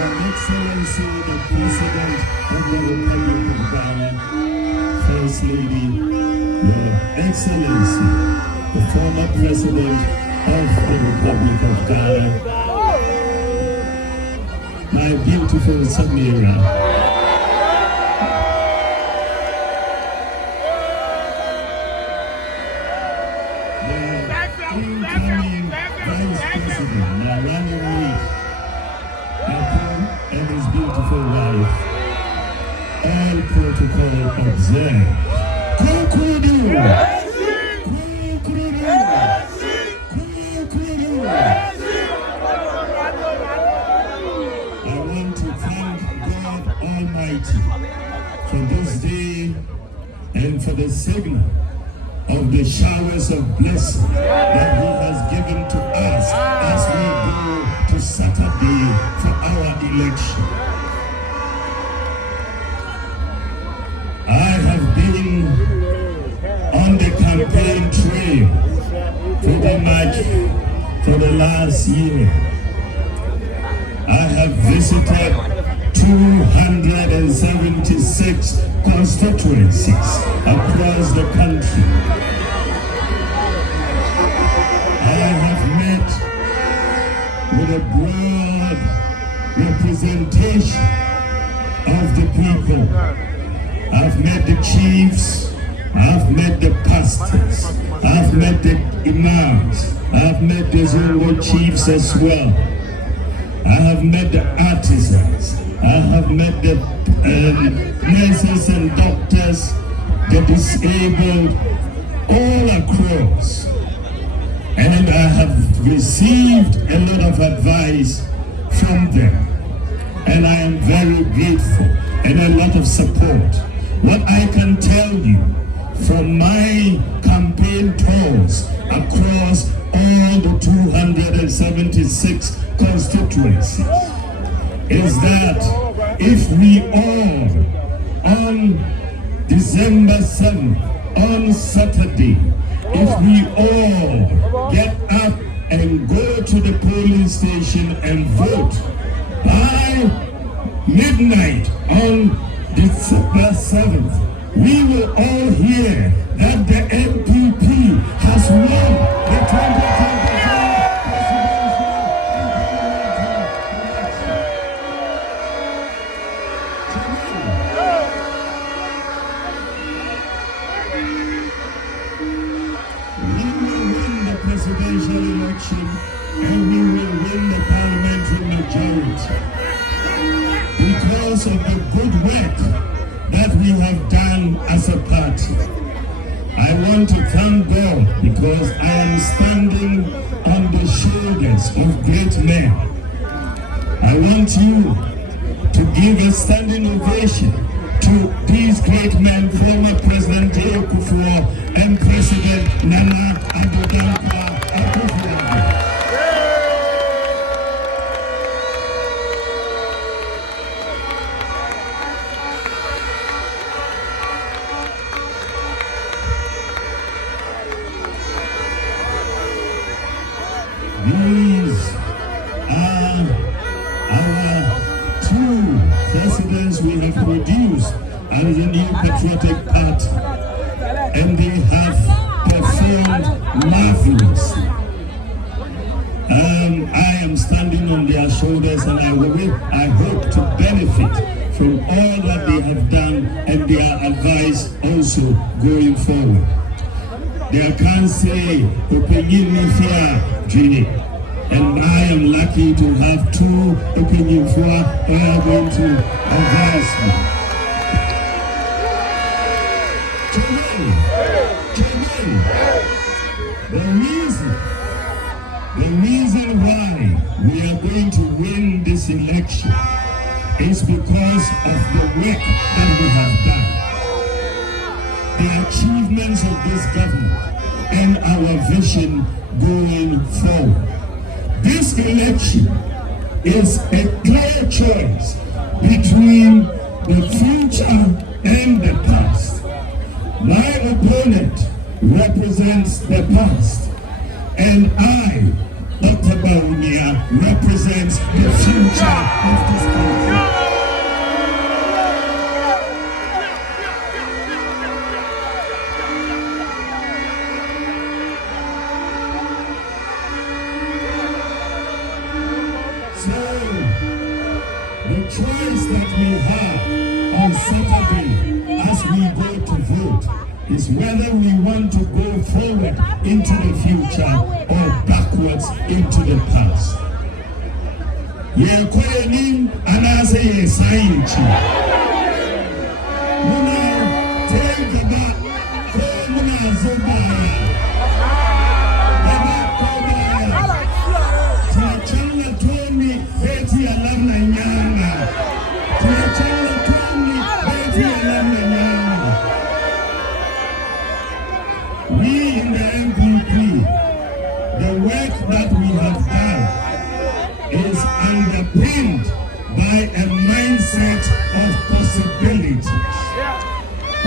Excellency, the President of the Republic of Ghana, First Lady, Your Excellency, the former President of the Republic of Ghana, my beautiful Samira, the incoming Vice President, my running mate, and his beautiful wife. All protocol observed. Kukudu! I want to thank God Almighty for this day and for the signal of the showers of blessing that He has given to us as we go election. I have been on the campaign trail pretty much for the last year. I have visited 276 constituencies across the country. I have met with a broad representation of the people. I've met the chiefs, I've met the pastors, I've met the imams, I've met the Zongo chiefs as well. I have met the artisans, I have met the nurses and doctors, the disabled, all across. And I have received a lot of advice from them. And I am very grateful and a lot of support. What I can tell you from my campaign tours across all the 276 constituencies is that if we all, on December 7th, on Saturday, if we all get up and go to the polling station and vote by midnight on December 7th, we will all hear that the NPP has won the 2024 presidential election, and we will win the parliamentary majority because of the good work that we have done as a party. I want to thank God because I am standing on the shoulders of great men. I want you to give a standing ovation to these great men, former President J.O. Kufuor and President Nana Addo Akufo-Addo. These are our two presidents we have produced as the new patriotic party, and they have performed marvelously. I am standing on their shoulders, and I hope to benefit from all that they have done and their advice also going forward. They can say, and I am lucky to have two opinion who are going to advise me. The reason why we are going to win this election is because of the work that we have done, the achievements of this government, and our vision going forward. This election is a clear choice between the future and the past. My opponent represents the past, and I, Dr. Bawumia, represents the future of this country. So, the choice that we have on Saturday as we go to vote is whether we want to go forward into the future or backwards into the past. Ye koyenim anase ye sainchi. Muna take back ko muna zobaya. Baba kobaya. Tunachanga toni beti alamna nyanga. Tunachanga toni beti alamna nyanga. We in the NPP, the work that we have done is underpinned by a mindset of possibilities.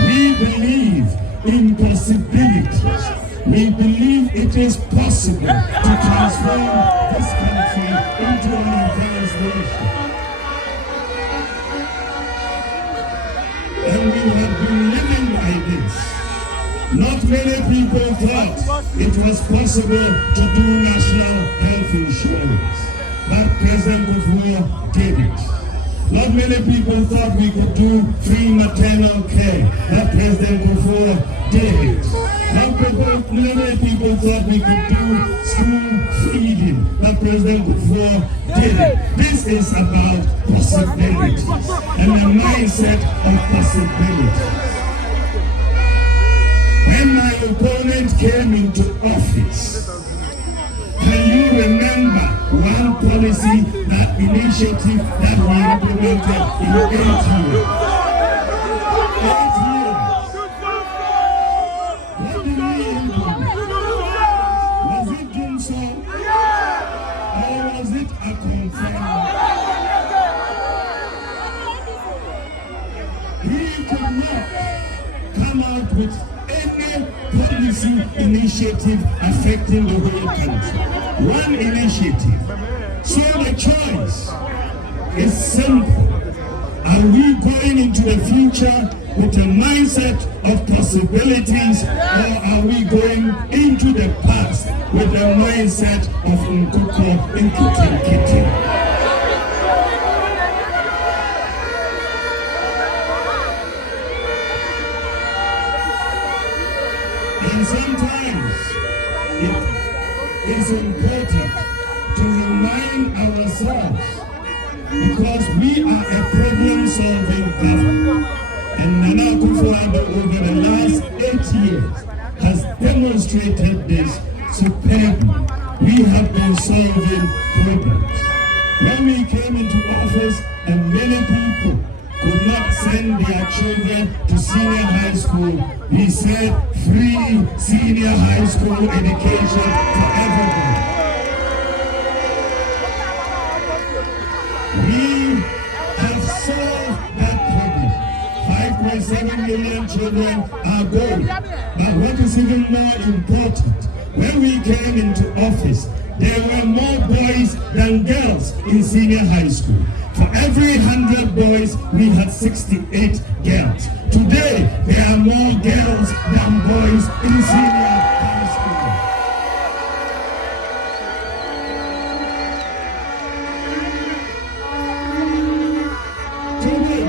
We believe in possibilities. We believe it is possible to transform this country into an advanced nation. And we have been living like this. Not many people thought it was possible to do national health insurance, but President Bawumia did it. Not many people thought we could do free maternal care, but President Bawumia did it. Not many people thought we could do school feeding, but President Bawumia did it. This is about possibilities and a mindset of possibilities. When my opponent came into office, can you remember one policy, that initiative that we implemented in 8 years? 8 years. What did we implement? Was it Jumso? Or was it a confirmed? He could not come out with any policy initiative affecting the whole country. One initiative. So the choice is simple. Are we going into the future with a mindset of possibilities, or are we going into the past with a mindset of Nkoko Nkiti? And sometimes it is important to remind ourselves, because we are a problem-solving government. And Nana Akufo-Addo over the last 8 years has demonstrated this superbly. We have been solving problems. When we came into office and many people could not send their children to senior high school, we said free senior high school education for everyone. We have solved that problem. 5.7 million children are going. But what is even more important, when we came into office, there were more boys than girls in senior high school. For every 100 boys, we had 68 girls. Today, there are more girls than boys in senior high school. Children.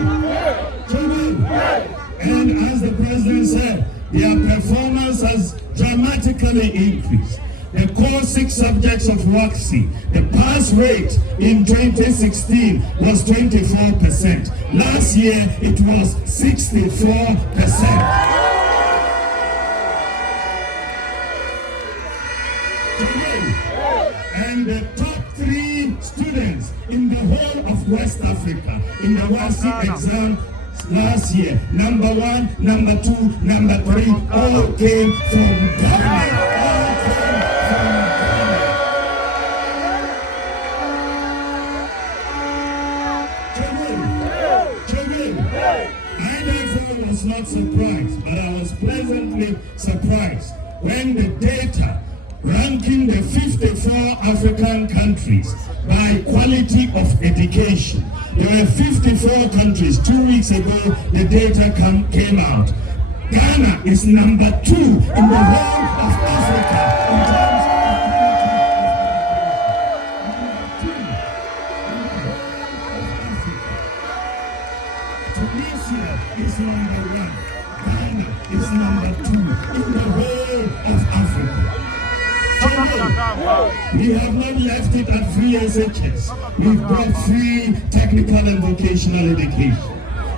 And as the president said, their performance has dramatically increased. The core 6 subjects of WACC, the pass rate in 2016 was 24%. Last year, it was 64%. And the top 3 students in the whole of West Africa in the WACC exam last year, number 1, number 2, number 3, all came from Ghana. Not surprised, but I was pleasantly surprised when the data ranking the 54 African countries by quality of education. There were 54 countries. 2 weeks ago, the data came out. Ghana is number 2 in the whole of Africa in terms of Tunisia is number 1. Ghana is number 2 in the whole of Africa. We have not left it at free SHS. We've got free technical and vocational education.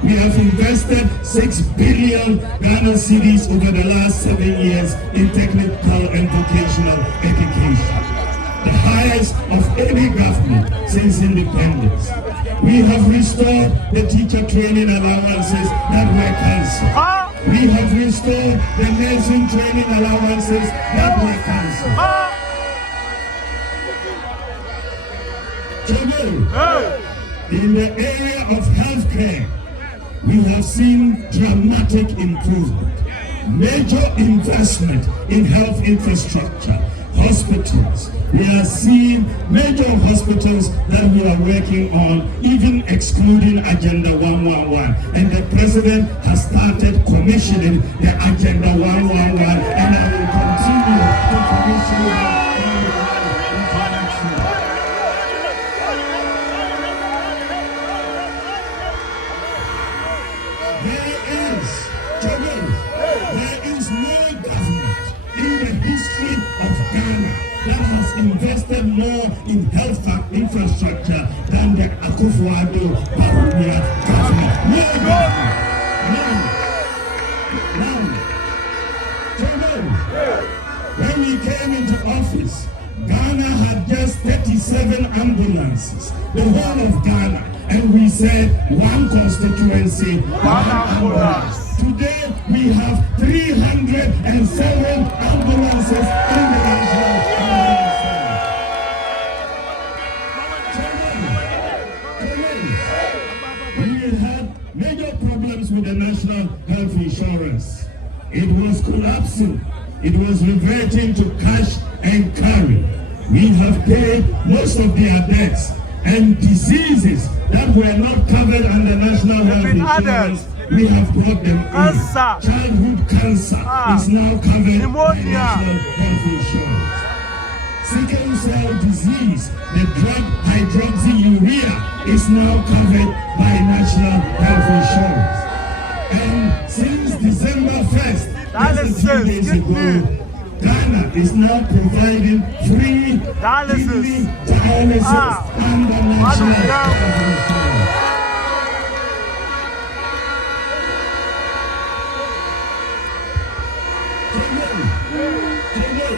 We have invested 6 billion Ghana cedis over the last 7 years in technical and vocational education. The highest of any government since independence. We have restored the teacher training allowances that were cancelled. We have restored the nursing training allowances that were cancelled. In the area of healthcare, we have seen dramatic improvement. Major investment in health infrastructure, hospitals. We are seeing major hospitals that we are working on, even excluding Agenda 111. And the president has started commissioning the Agenda 111, and I will continue to commission that. There is no government in the history of Ghana that has invested more in health infrastructure than the Akufo-Addo Bawumia government. No government. When we came into office, Ghana had just 37 ambulances, the whole of Ghana. And we said one constituency, one ambulance. Today we have 307 ambulances in the national ambulance. We had major problems with the national health insurance. It was collapsing. It was reverting to cash and carry. We have paid most of their debts, and diseases that were not covered under national health insurance, we have brought them in. Childhood cancer is now covered by national health insurance. Sickle cell disease, the drug hydroxyurea, is now covered by national health insurance. And since December 1st, just a few days ago, Ghana is now providing free kidney dialysis under national health insurance. Today,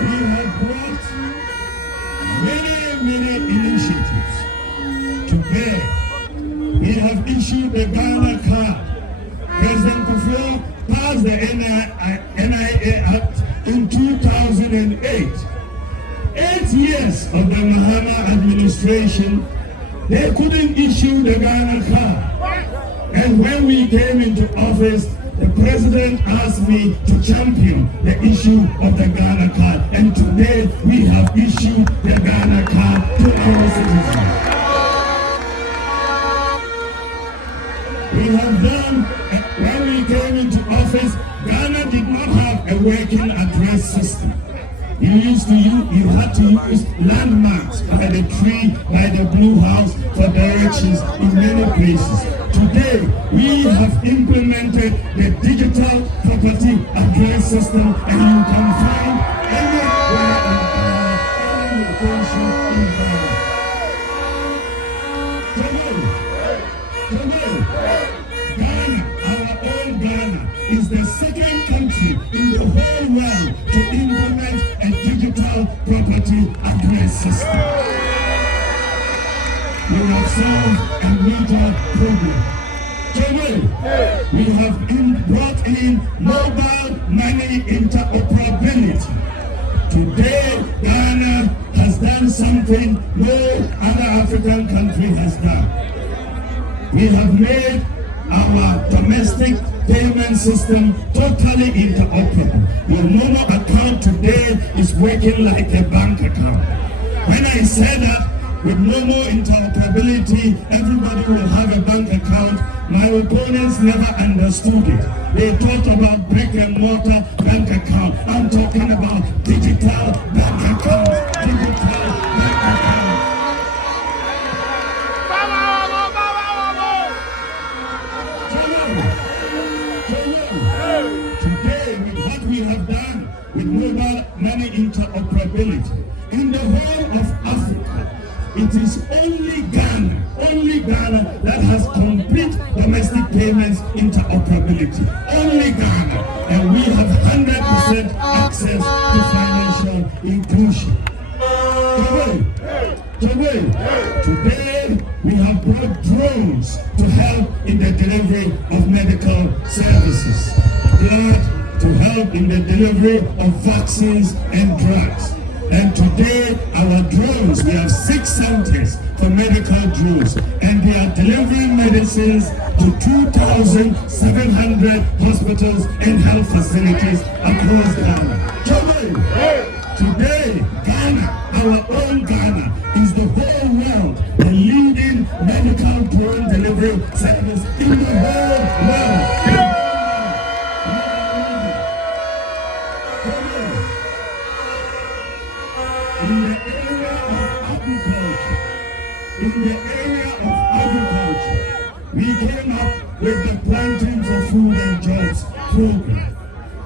we have brought many initiatives to bear. We have issued the Ghana card. President Kufuor passed the NIA Act in 2008. 8 years of the Mahama administration, they couldn't issue the Ghana card. And when we came into office, the president asked me to champion the issue of the Ghana card. And today we have issued the Ghana card to our citizens. We have done, when we came into office, Ghana did not have a working address system. You had to use landmarks by the tree, by the blue house for directions in many places. Today, we have implemented the digital property address system, and you can find anywhere in Ghana, any location in Ghana. Today, Ghana, our own Ghana, is the second country in the whole world to implement a digital property address system. We have solved a major problem. Today, we have brought in mobile money interoperability. Today, Ghana has done something no other African country has done. We have made our domestic payment system totally interoperable. Your Momo account today is working like a bank account. When I say that, with Momo interoperability, everybody will have a bank account. My opponents never understood it. They talked about brick and mortar bank account. I'm talking about digital bank account. Digital bank account. Today, with what we have done with mobile money interoperability, in the whole of Africa, it is only Ghana that has complete domestic payments interoperability. Only Ghana. And we have 100% access to financial inclusion. Today, we have brought drones to help in the delivery of medical services. Blood to help in the delivery of vaccines and drugs. And today, our drones, we have 6 centers for medical drones, and they are delivering medicines to 2,700 hospitals and health facilities across Ghana. Today, Ghana, our own Ghana, is the whole world, the leading medical drone delivery service in the whole world. In the area of agriculture, we came up with the Planting for Food and Jobs program.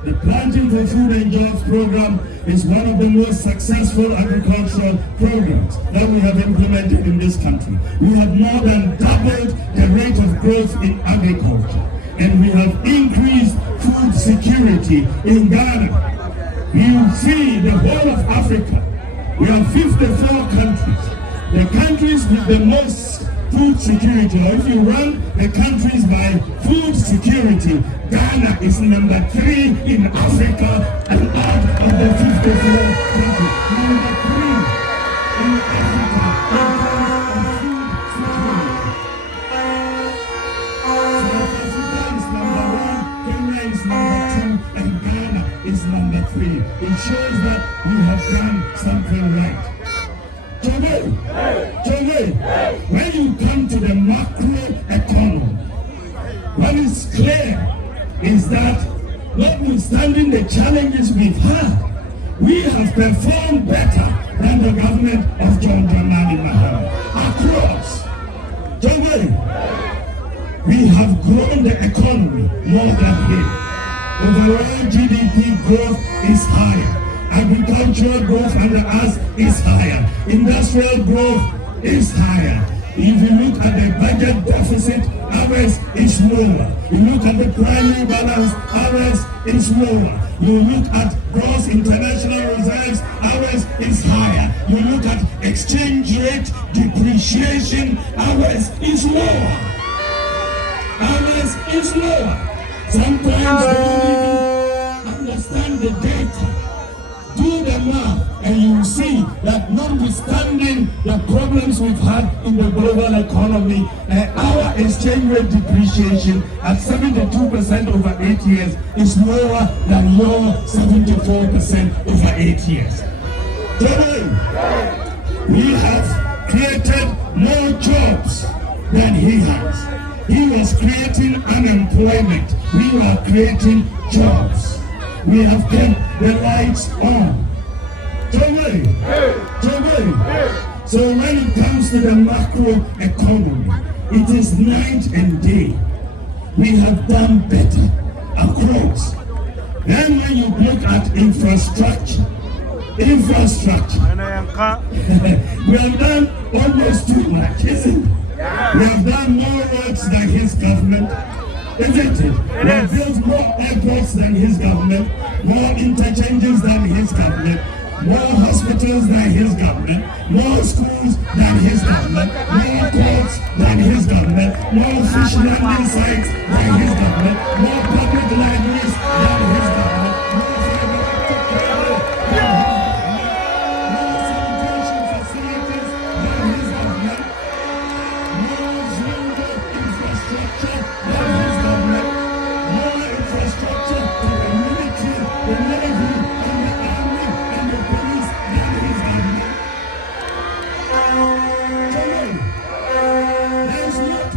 The Planting for Food and Jobs program is one of the most successful agricultural programs that we have implemented in this country. We have more than doubled the rate of growth in agriculture, and we have increased food security in Ghana. You see, the whole of Africa, we have 54 countries. The countries with the most food security, or if you run the countries by food security, Ghana is number 3 in Africa and out of the 54 countries. Number 3 in Africa in terms of food security. South Africa is number 1, Kenya is number 2, and Ghana is number 3. It shows that we have done something right. Today, when you come to the macro economy, what is clear is that notwithstanding the challenges we've had, we have performed better than the government of John Dramani Mahama. Across Today, we have grown the economy more than him. Overall GDP growth is higher. Agricultural growth under us is higher. Industrial growth is higher. If you look at the budget deficit, ours is lower. You look at the primary balance, ours is lower. You look at gross international reserves, ours is higher. You look at exchange rate depreciation, ours is lower. Ours is lower. Sometimes we don't even understand the data. Do the math and you will see that notwithstanding the problems we've had in the global economy, our exchange rate depreciation at 72% over 8 years is lower than your 74% over 8 years. Today, we have created more jobs than he has. He was creating unemployment. We were creating jobs. We have kept the lights on. Today. So when it comes to the macro economy, it is night and day. We have done better across. Then when you look at infrastructure, we have done almost too much, isn't it? We have done more roads than his government. Isn't it? We have built more airports than his government, more interchanges than his government, more hospitals than his government, more schools than his government, more courts than his government, more fish landing sites than his government, more public libraries than his government, more fiber optic cable than his government, more sanitation facilities than his government, more zero infrastructure than his government, more infrastructure to the military, the navy, and the army, and the police than his government. Today, there's not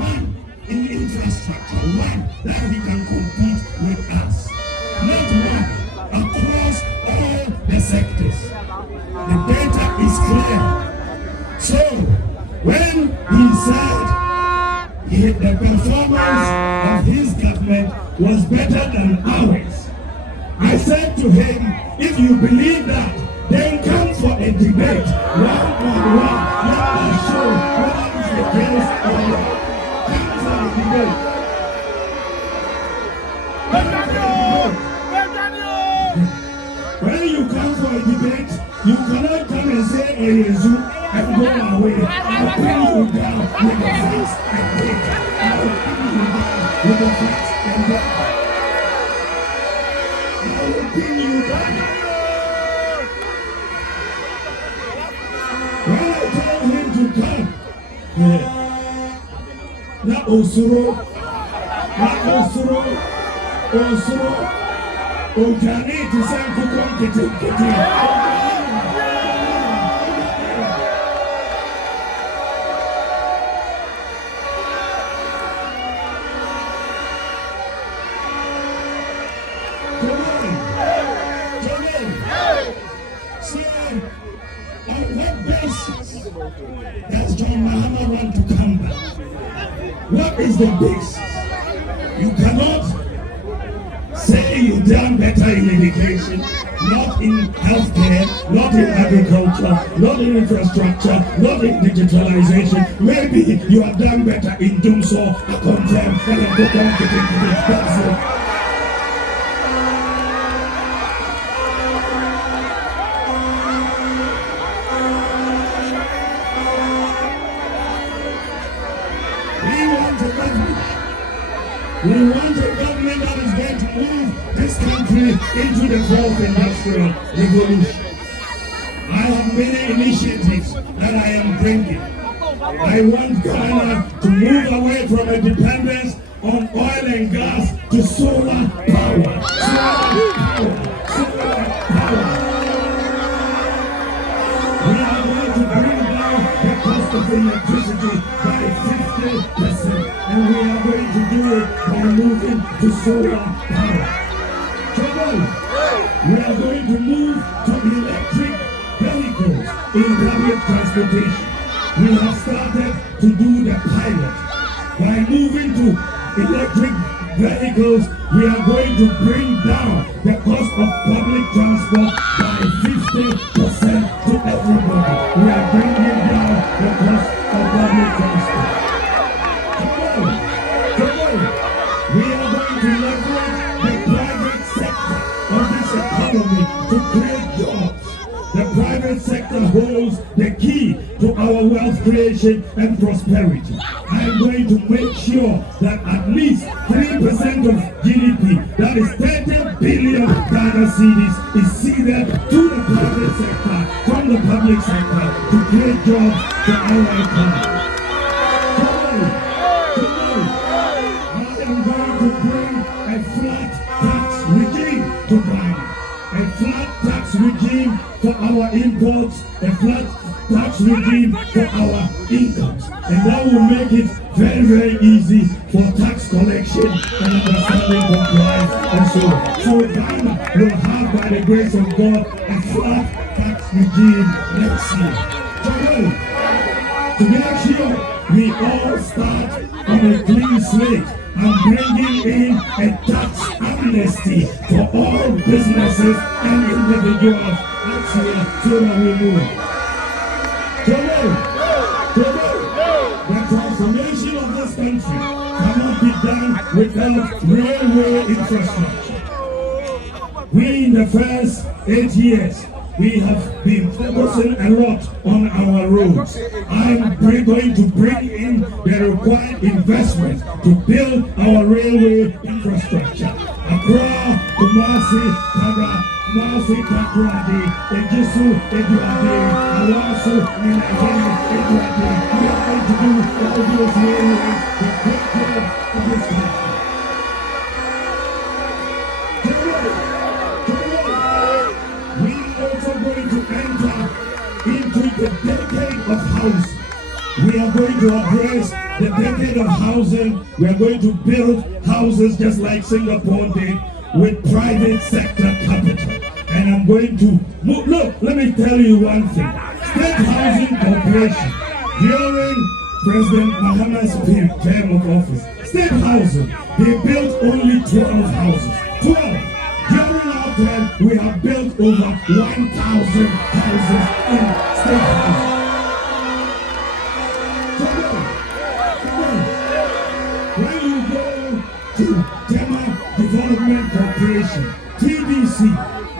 one in infrastructure, one that he can compete with us. Not one across all the sectors. The data is clear. So, when he said the performance of his government was better than ours, I said to him, if you believe that, then come for a debate, one-on-one. Let us show whether it's the case or not. Come for a debate. When you come for a debate, you cannot come and say a resume and go away. I'll pin you down with the facts and data. I'll pin you down with the facts and data. I will pin you down. Na osuro, ojani ti san kukom kete. Does John Mahama want to come back? What is the basis? You cannot say you've done better in education, not in healthcare, not in agriculture, not in infrastructure, not in digitalization. Maybe you have done better in Dumso, a content, and a book on that's it. We want a government that is going to move this country into the fourth industrial revolution. I have many initiatives that I am bringing. I want Ghana to move away from a dependence on oil and gas to solar power. We are going to bring down the cost of electricity by 50%. And we are going to do it by moving to solar power. We are going to move to electric vehicles in public transportation. We have started to do the pilot. By moving to electric vehicles, we are going to bring down the cost of public transport by 50% to everybody. We are bringing down the cost of public transport. We are going to leverage the private sector of this economy to create jobs. The private sector holds the key to our wealth creation and prosperity. I'm going to make sure that at least 3% of GDP, that is 30 billion Ghana cedis, is ceded to the private sector from the public sector to create jobs for our economy. A flat tax regime to Ghana, a flat tax regime for our imports, a flat tax regime for our incomes, and that will make it very, very easy for tax collection and understanding compliance and so on. So Ghana will have, by the grace of God, a flat tax regime next year. To make sure we all start on a clean slate and bringing in a tax amnesty for all businesses and individuals next year so that we move. The transformation of this country cannot be done without railway infrastructure. We in the first 8 years, we have been focusing a lot on our roads. I'm going to bring in the required investment to build our railway infrastructure. Accra, Kumasi, Taga, Kumasi, Takradi, Ejisu, Eduade, Awasu, Minahene, Eduade. We are going to do all those railways to take care of this country. Into the decade of housing. We are going to address the decade of housing. We are going to build houses just like Singapore did with private sector capital. And I'm going to look, let me tell you one thing. State Housing Corporation, during President Mahama's term of office, state housing, they built only 12 houses. 12. During our term, we have built over 1,000 houses in state housing. When you go to Tema Development Corporation, TDC,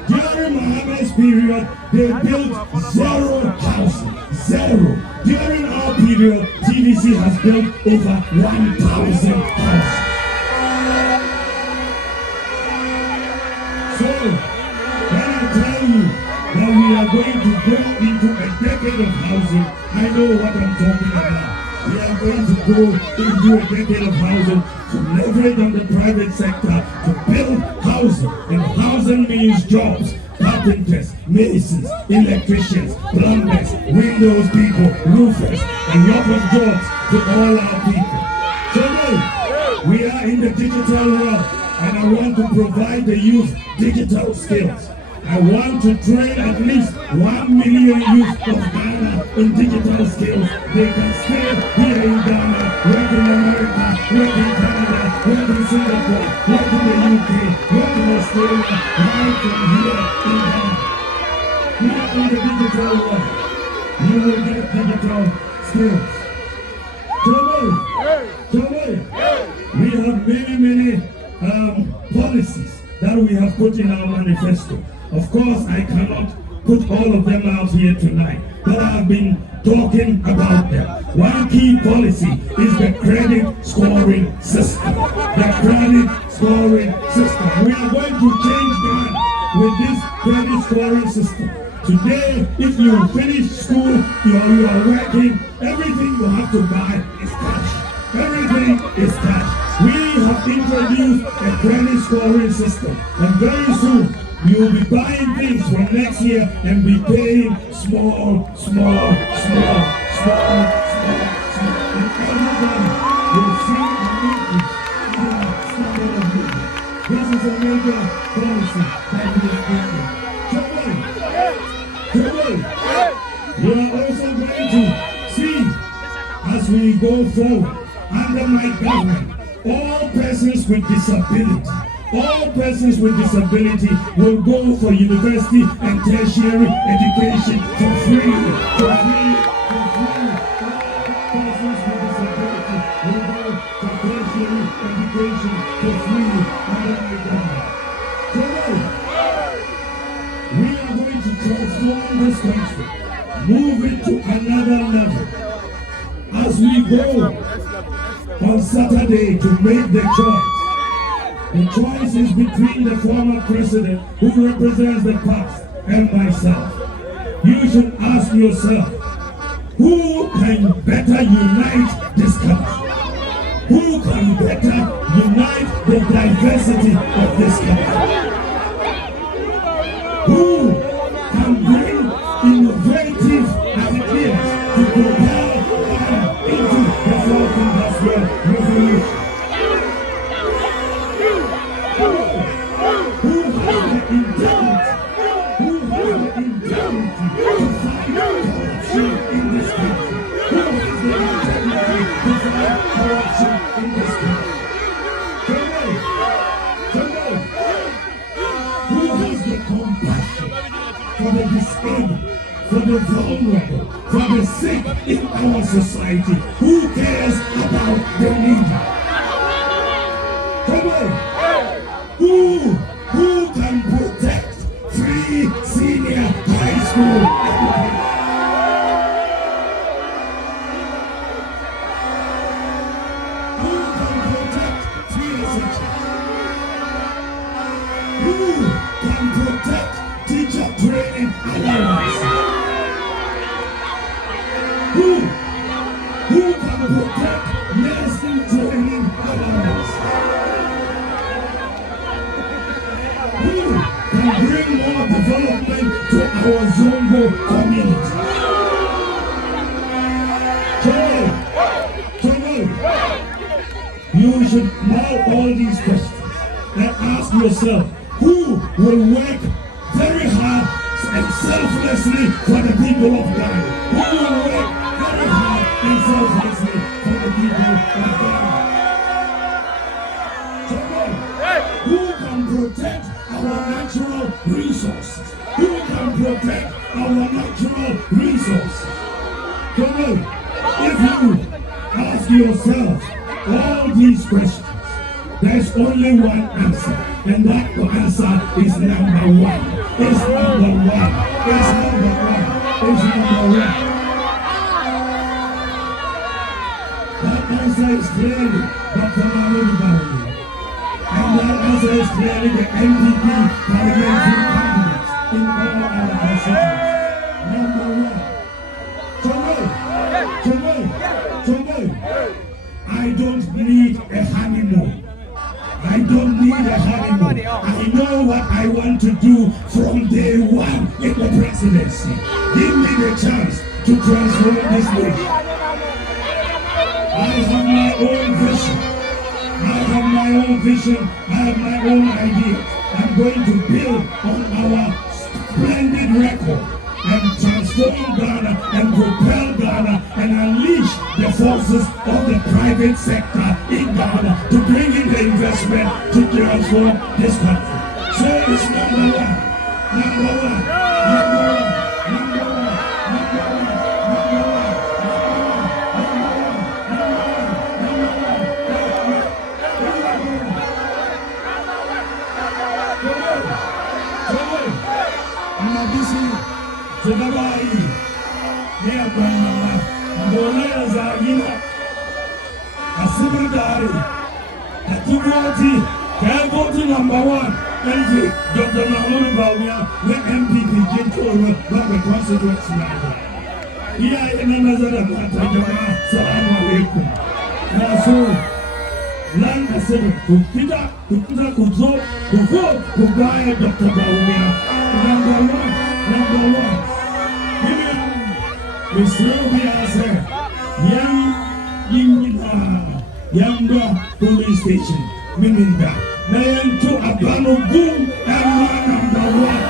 during Mahama's period, they built 0 houses. 0. During our period, TDC has built over 1,000 houses. So, when I tell you that we are going to go into a decade of housing, I know what I'm talking about. We going to go into a decade of housing to leverage on the private sector to build housing. And housing means jobs. Carpenters, masons, electricians, plumbers, windows people, roofers, a lot of jobs to all our people. Today, we are in the digital world, and I want to provide the youth digital skills. I want to train at least 1 million youth of Ghana in digital skills. They can stay here in Ghana, work in America, work in Canada, work in Singapore, work in the UK, work in Australia, right from here in Ghana. We are in the digital world. You will get digital skills. Today, we have many policies that we have put in our manifesto. Of course, I cannot put all of them out here tonight, but I've been talking about them. One key policy is the credit scoring system. The credit scoring system. We are going to change that with this credit scoring system. Today, if you finish school, you are working, everything you have to buy is cash. Everything is cash. We have introduced a credit scoring system, and very soon, you will be buying things from next year and be paying small. And everybody will see an increase in our standard of living. This is a major policy that we are bringing. Today, we are also going to see, as we go forward, under my government, all persons with disability. All persons with disability will go for university and tertiary education for free. All persons with disability will go for tertiary education for free under my government. Today, we are going to transform this country, move it to another level. As we go on Saturday to make the choice, the choice is between the former president, who represents the past, and myself. You should ask yourself, who can better unite this country? Who can better unite the diversity of this country? Who can bring innovative ideas to propel Ghana into the fourth industrial revolution? For the disabled, for the vulnerable, for the sick in our society. Who cares about the needy? Come on. Who can protect free senior high school education? Who can protect free education? Who can protect teacher training allowance? Who can protect nursing training allowance? Who can bring more development to our Zongo community? You should know all these questions and ask yourself, who will work very hard and selflessly for the people of Ghana? Who will work very hard and selflessly for the people of Ghana? Who can protect our natural resources? Who can protect our natural resources? If you ask yourself all these questions, there's only one answer, and that answer is number one. It's number one. It's number one. It's number one. That answer is clearly Dr. Bawumia. And that answer is clearly the NPP parliamentary candidates in all our constituencies. Number one. Today, I don't need a honeymoon. I don't need a honeymoon. I know what I want to do from day one in the presidency. Give me the chance to transform this nation. I have my own vision. I have my own vision. I have my own ideas. I'm going to build on our splendid record and transform Ghana and propel Ghana and unleash the forces of the private sector in Ghana to bring in the investment to transform this country. So it's number one, number one, number one, number one, number one, number one, number one, MG, Dr. Bawumia, where MPP came to the constituency. Here in another Salaam alaikum. So, land the Senate, Kupita, Kuzo, Kuzo, Dr. Bawumia. Number one. We still be as young police station, meaning that. Man to a bano boom and number one.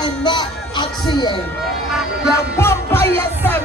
And that actually, the bomb by yourself,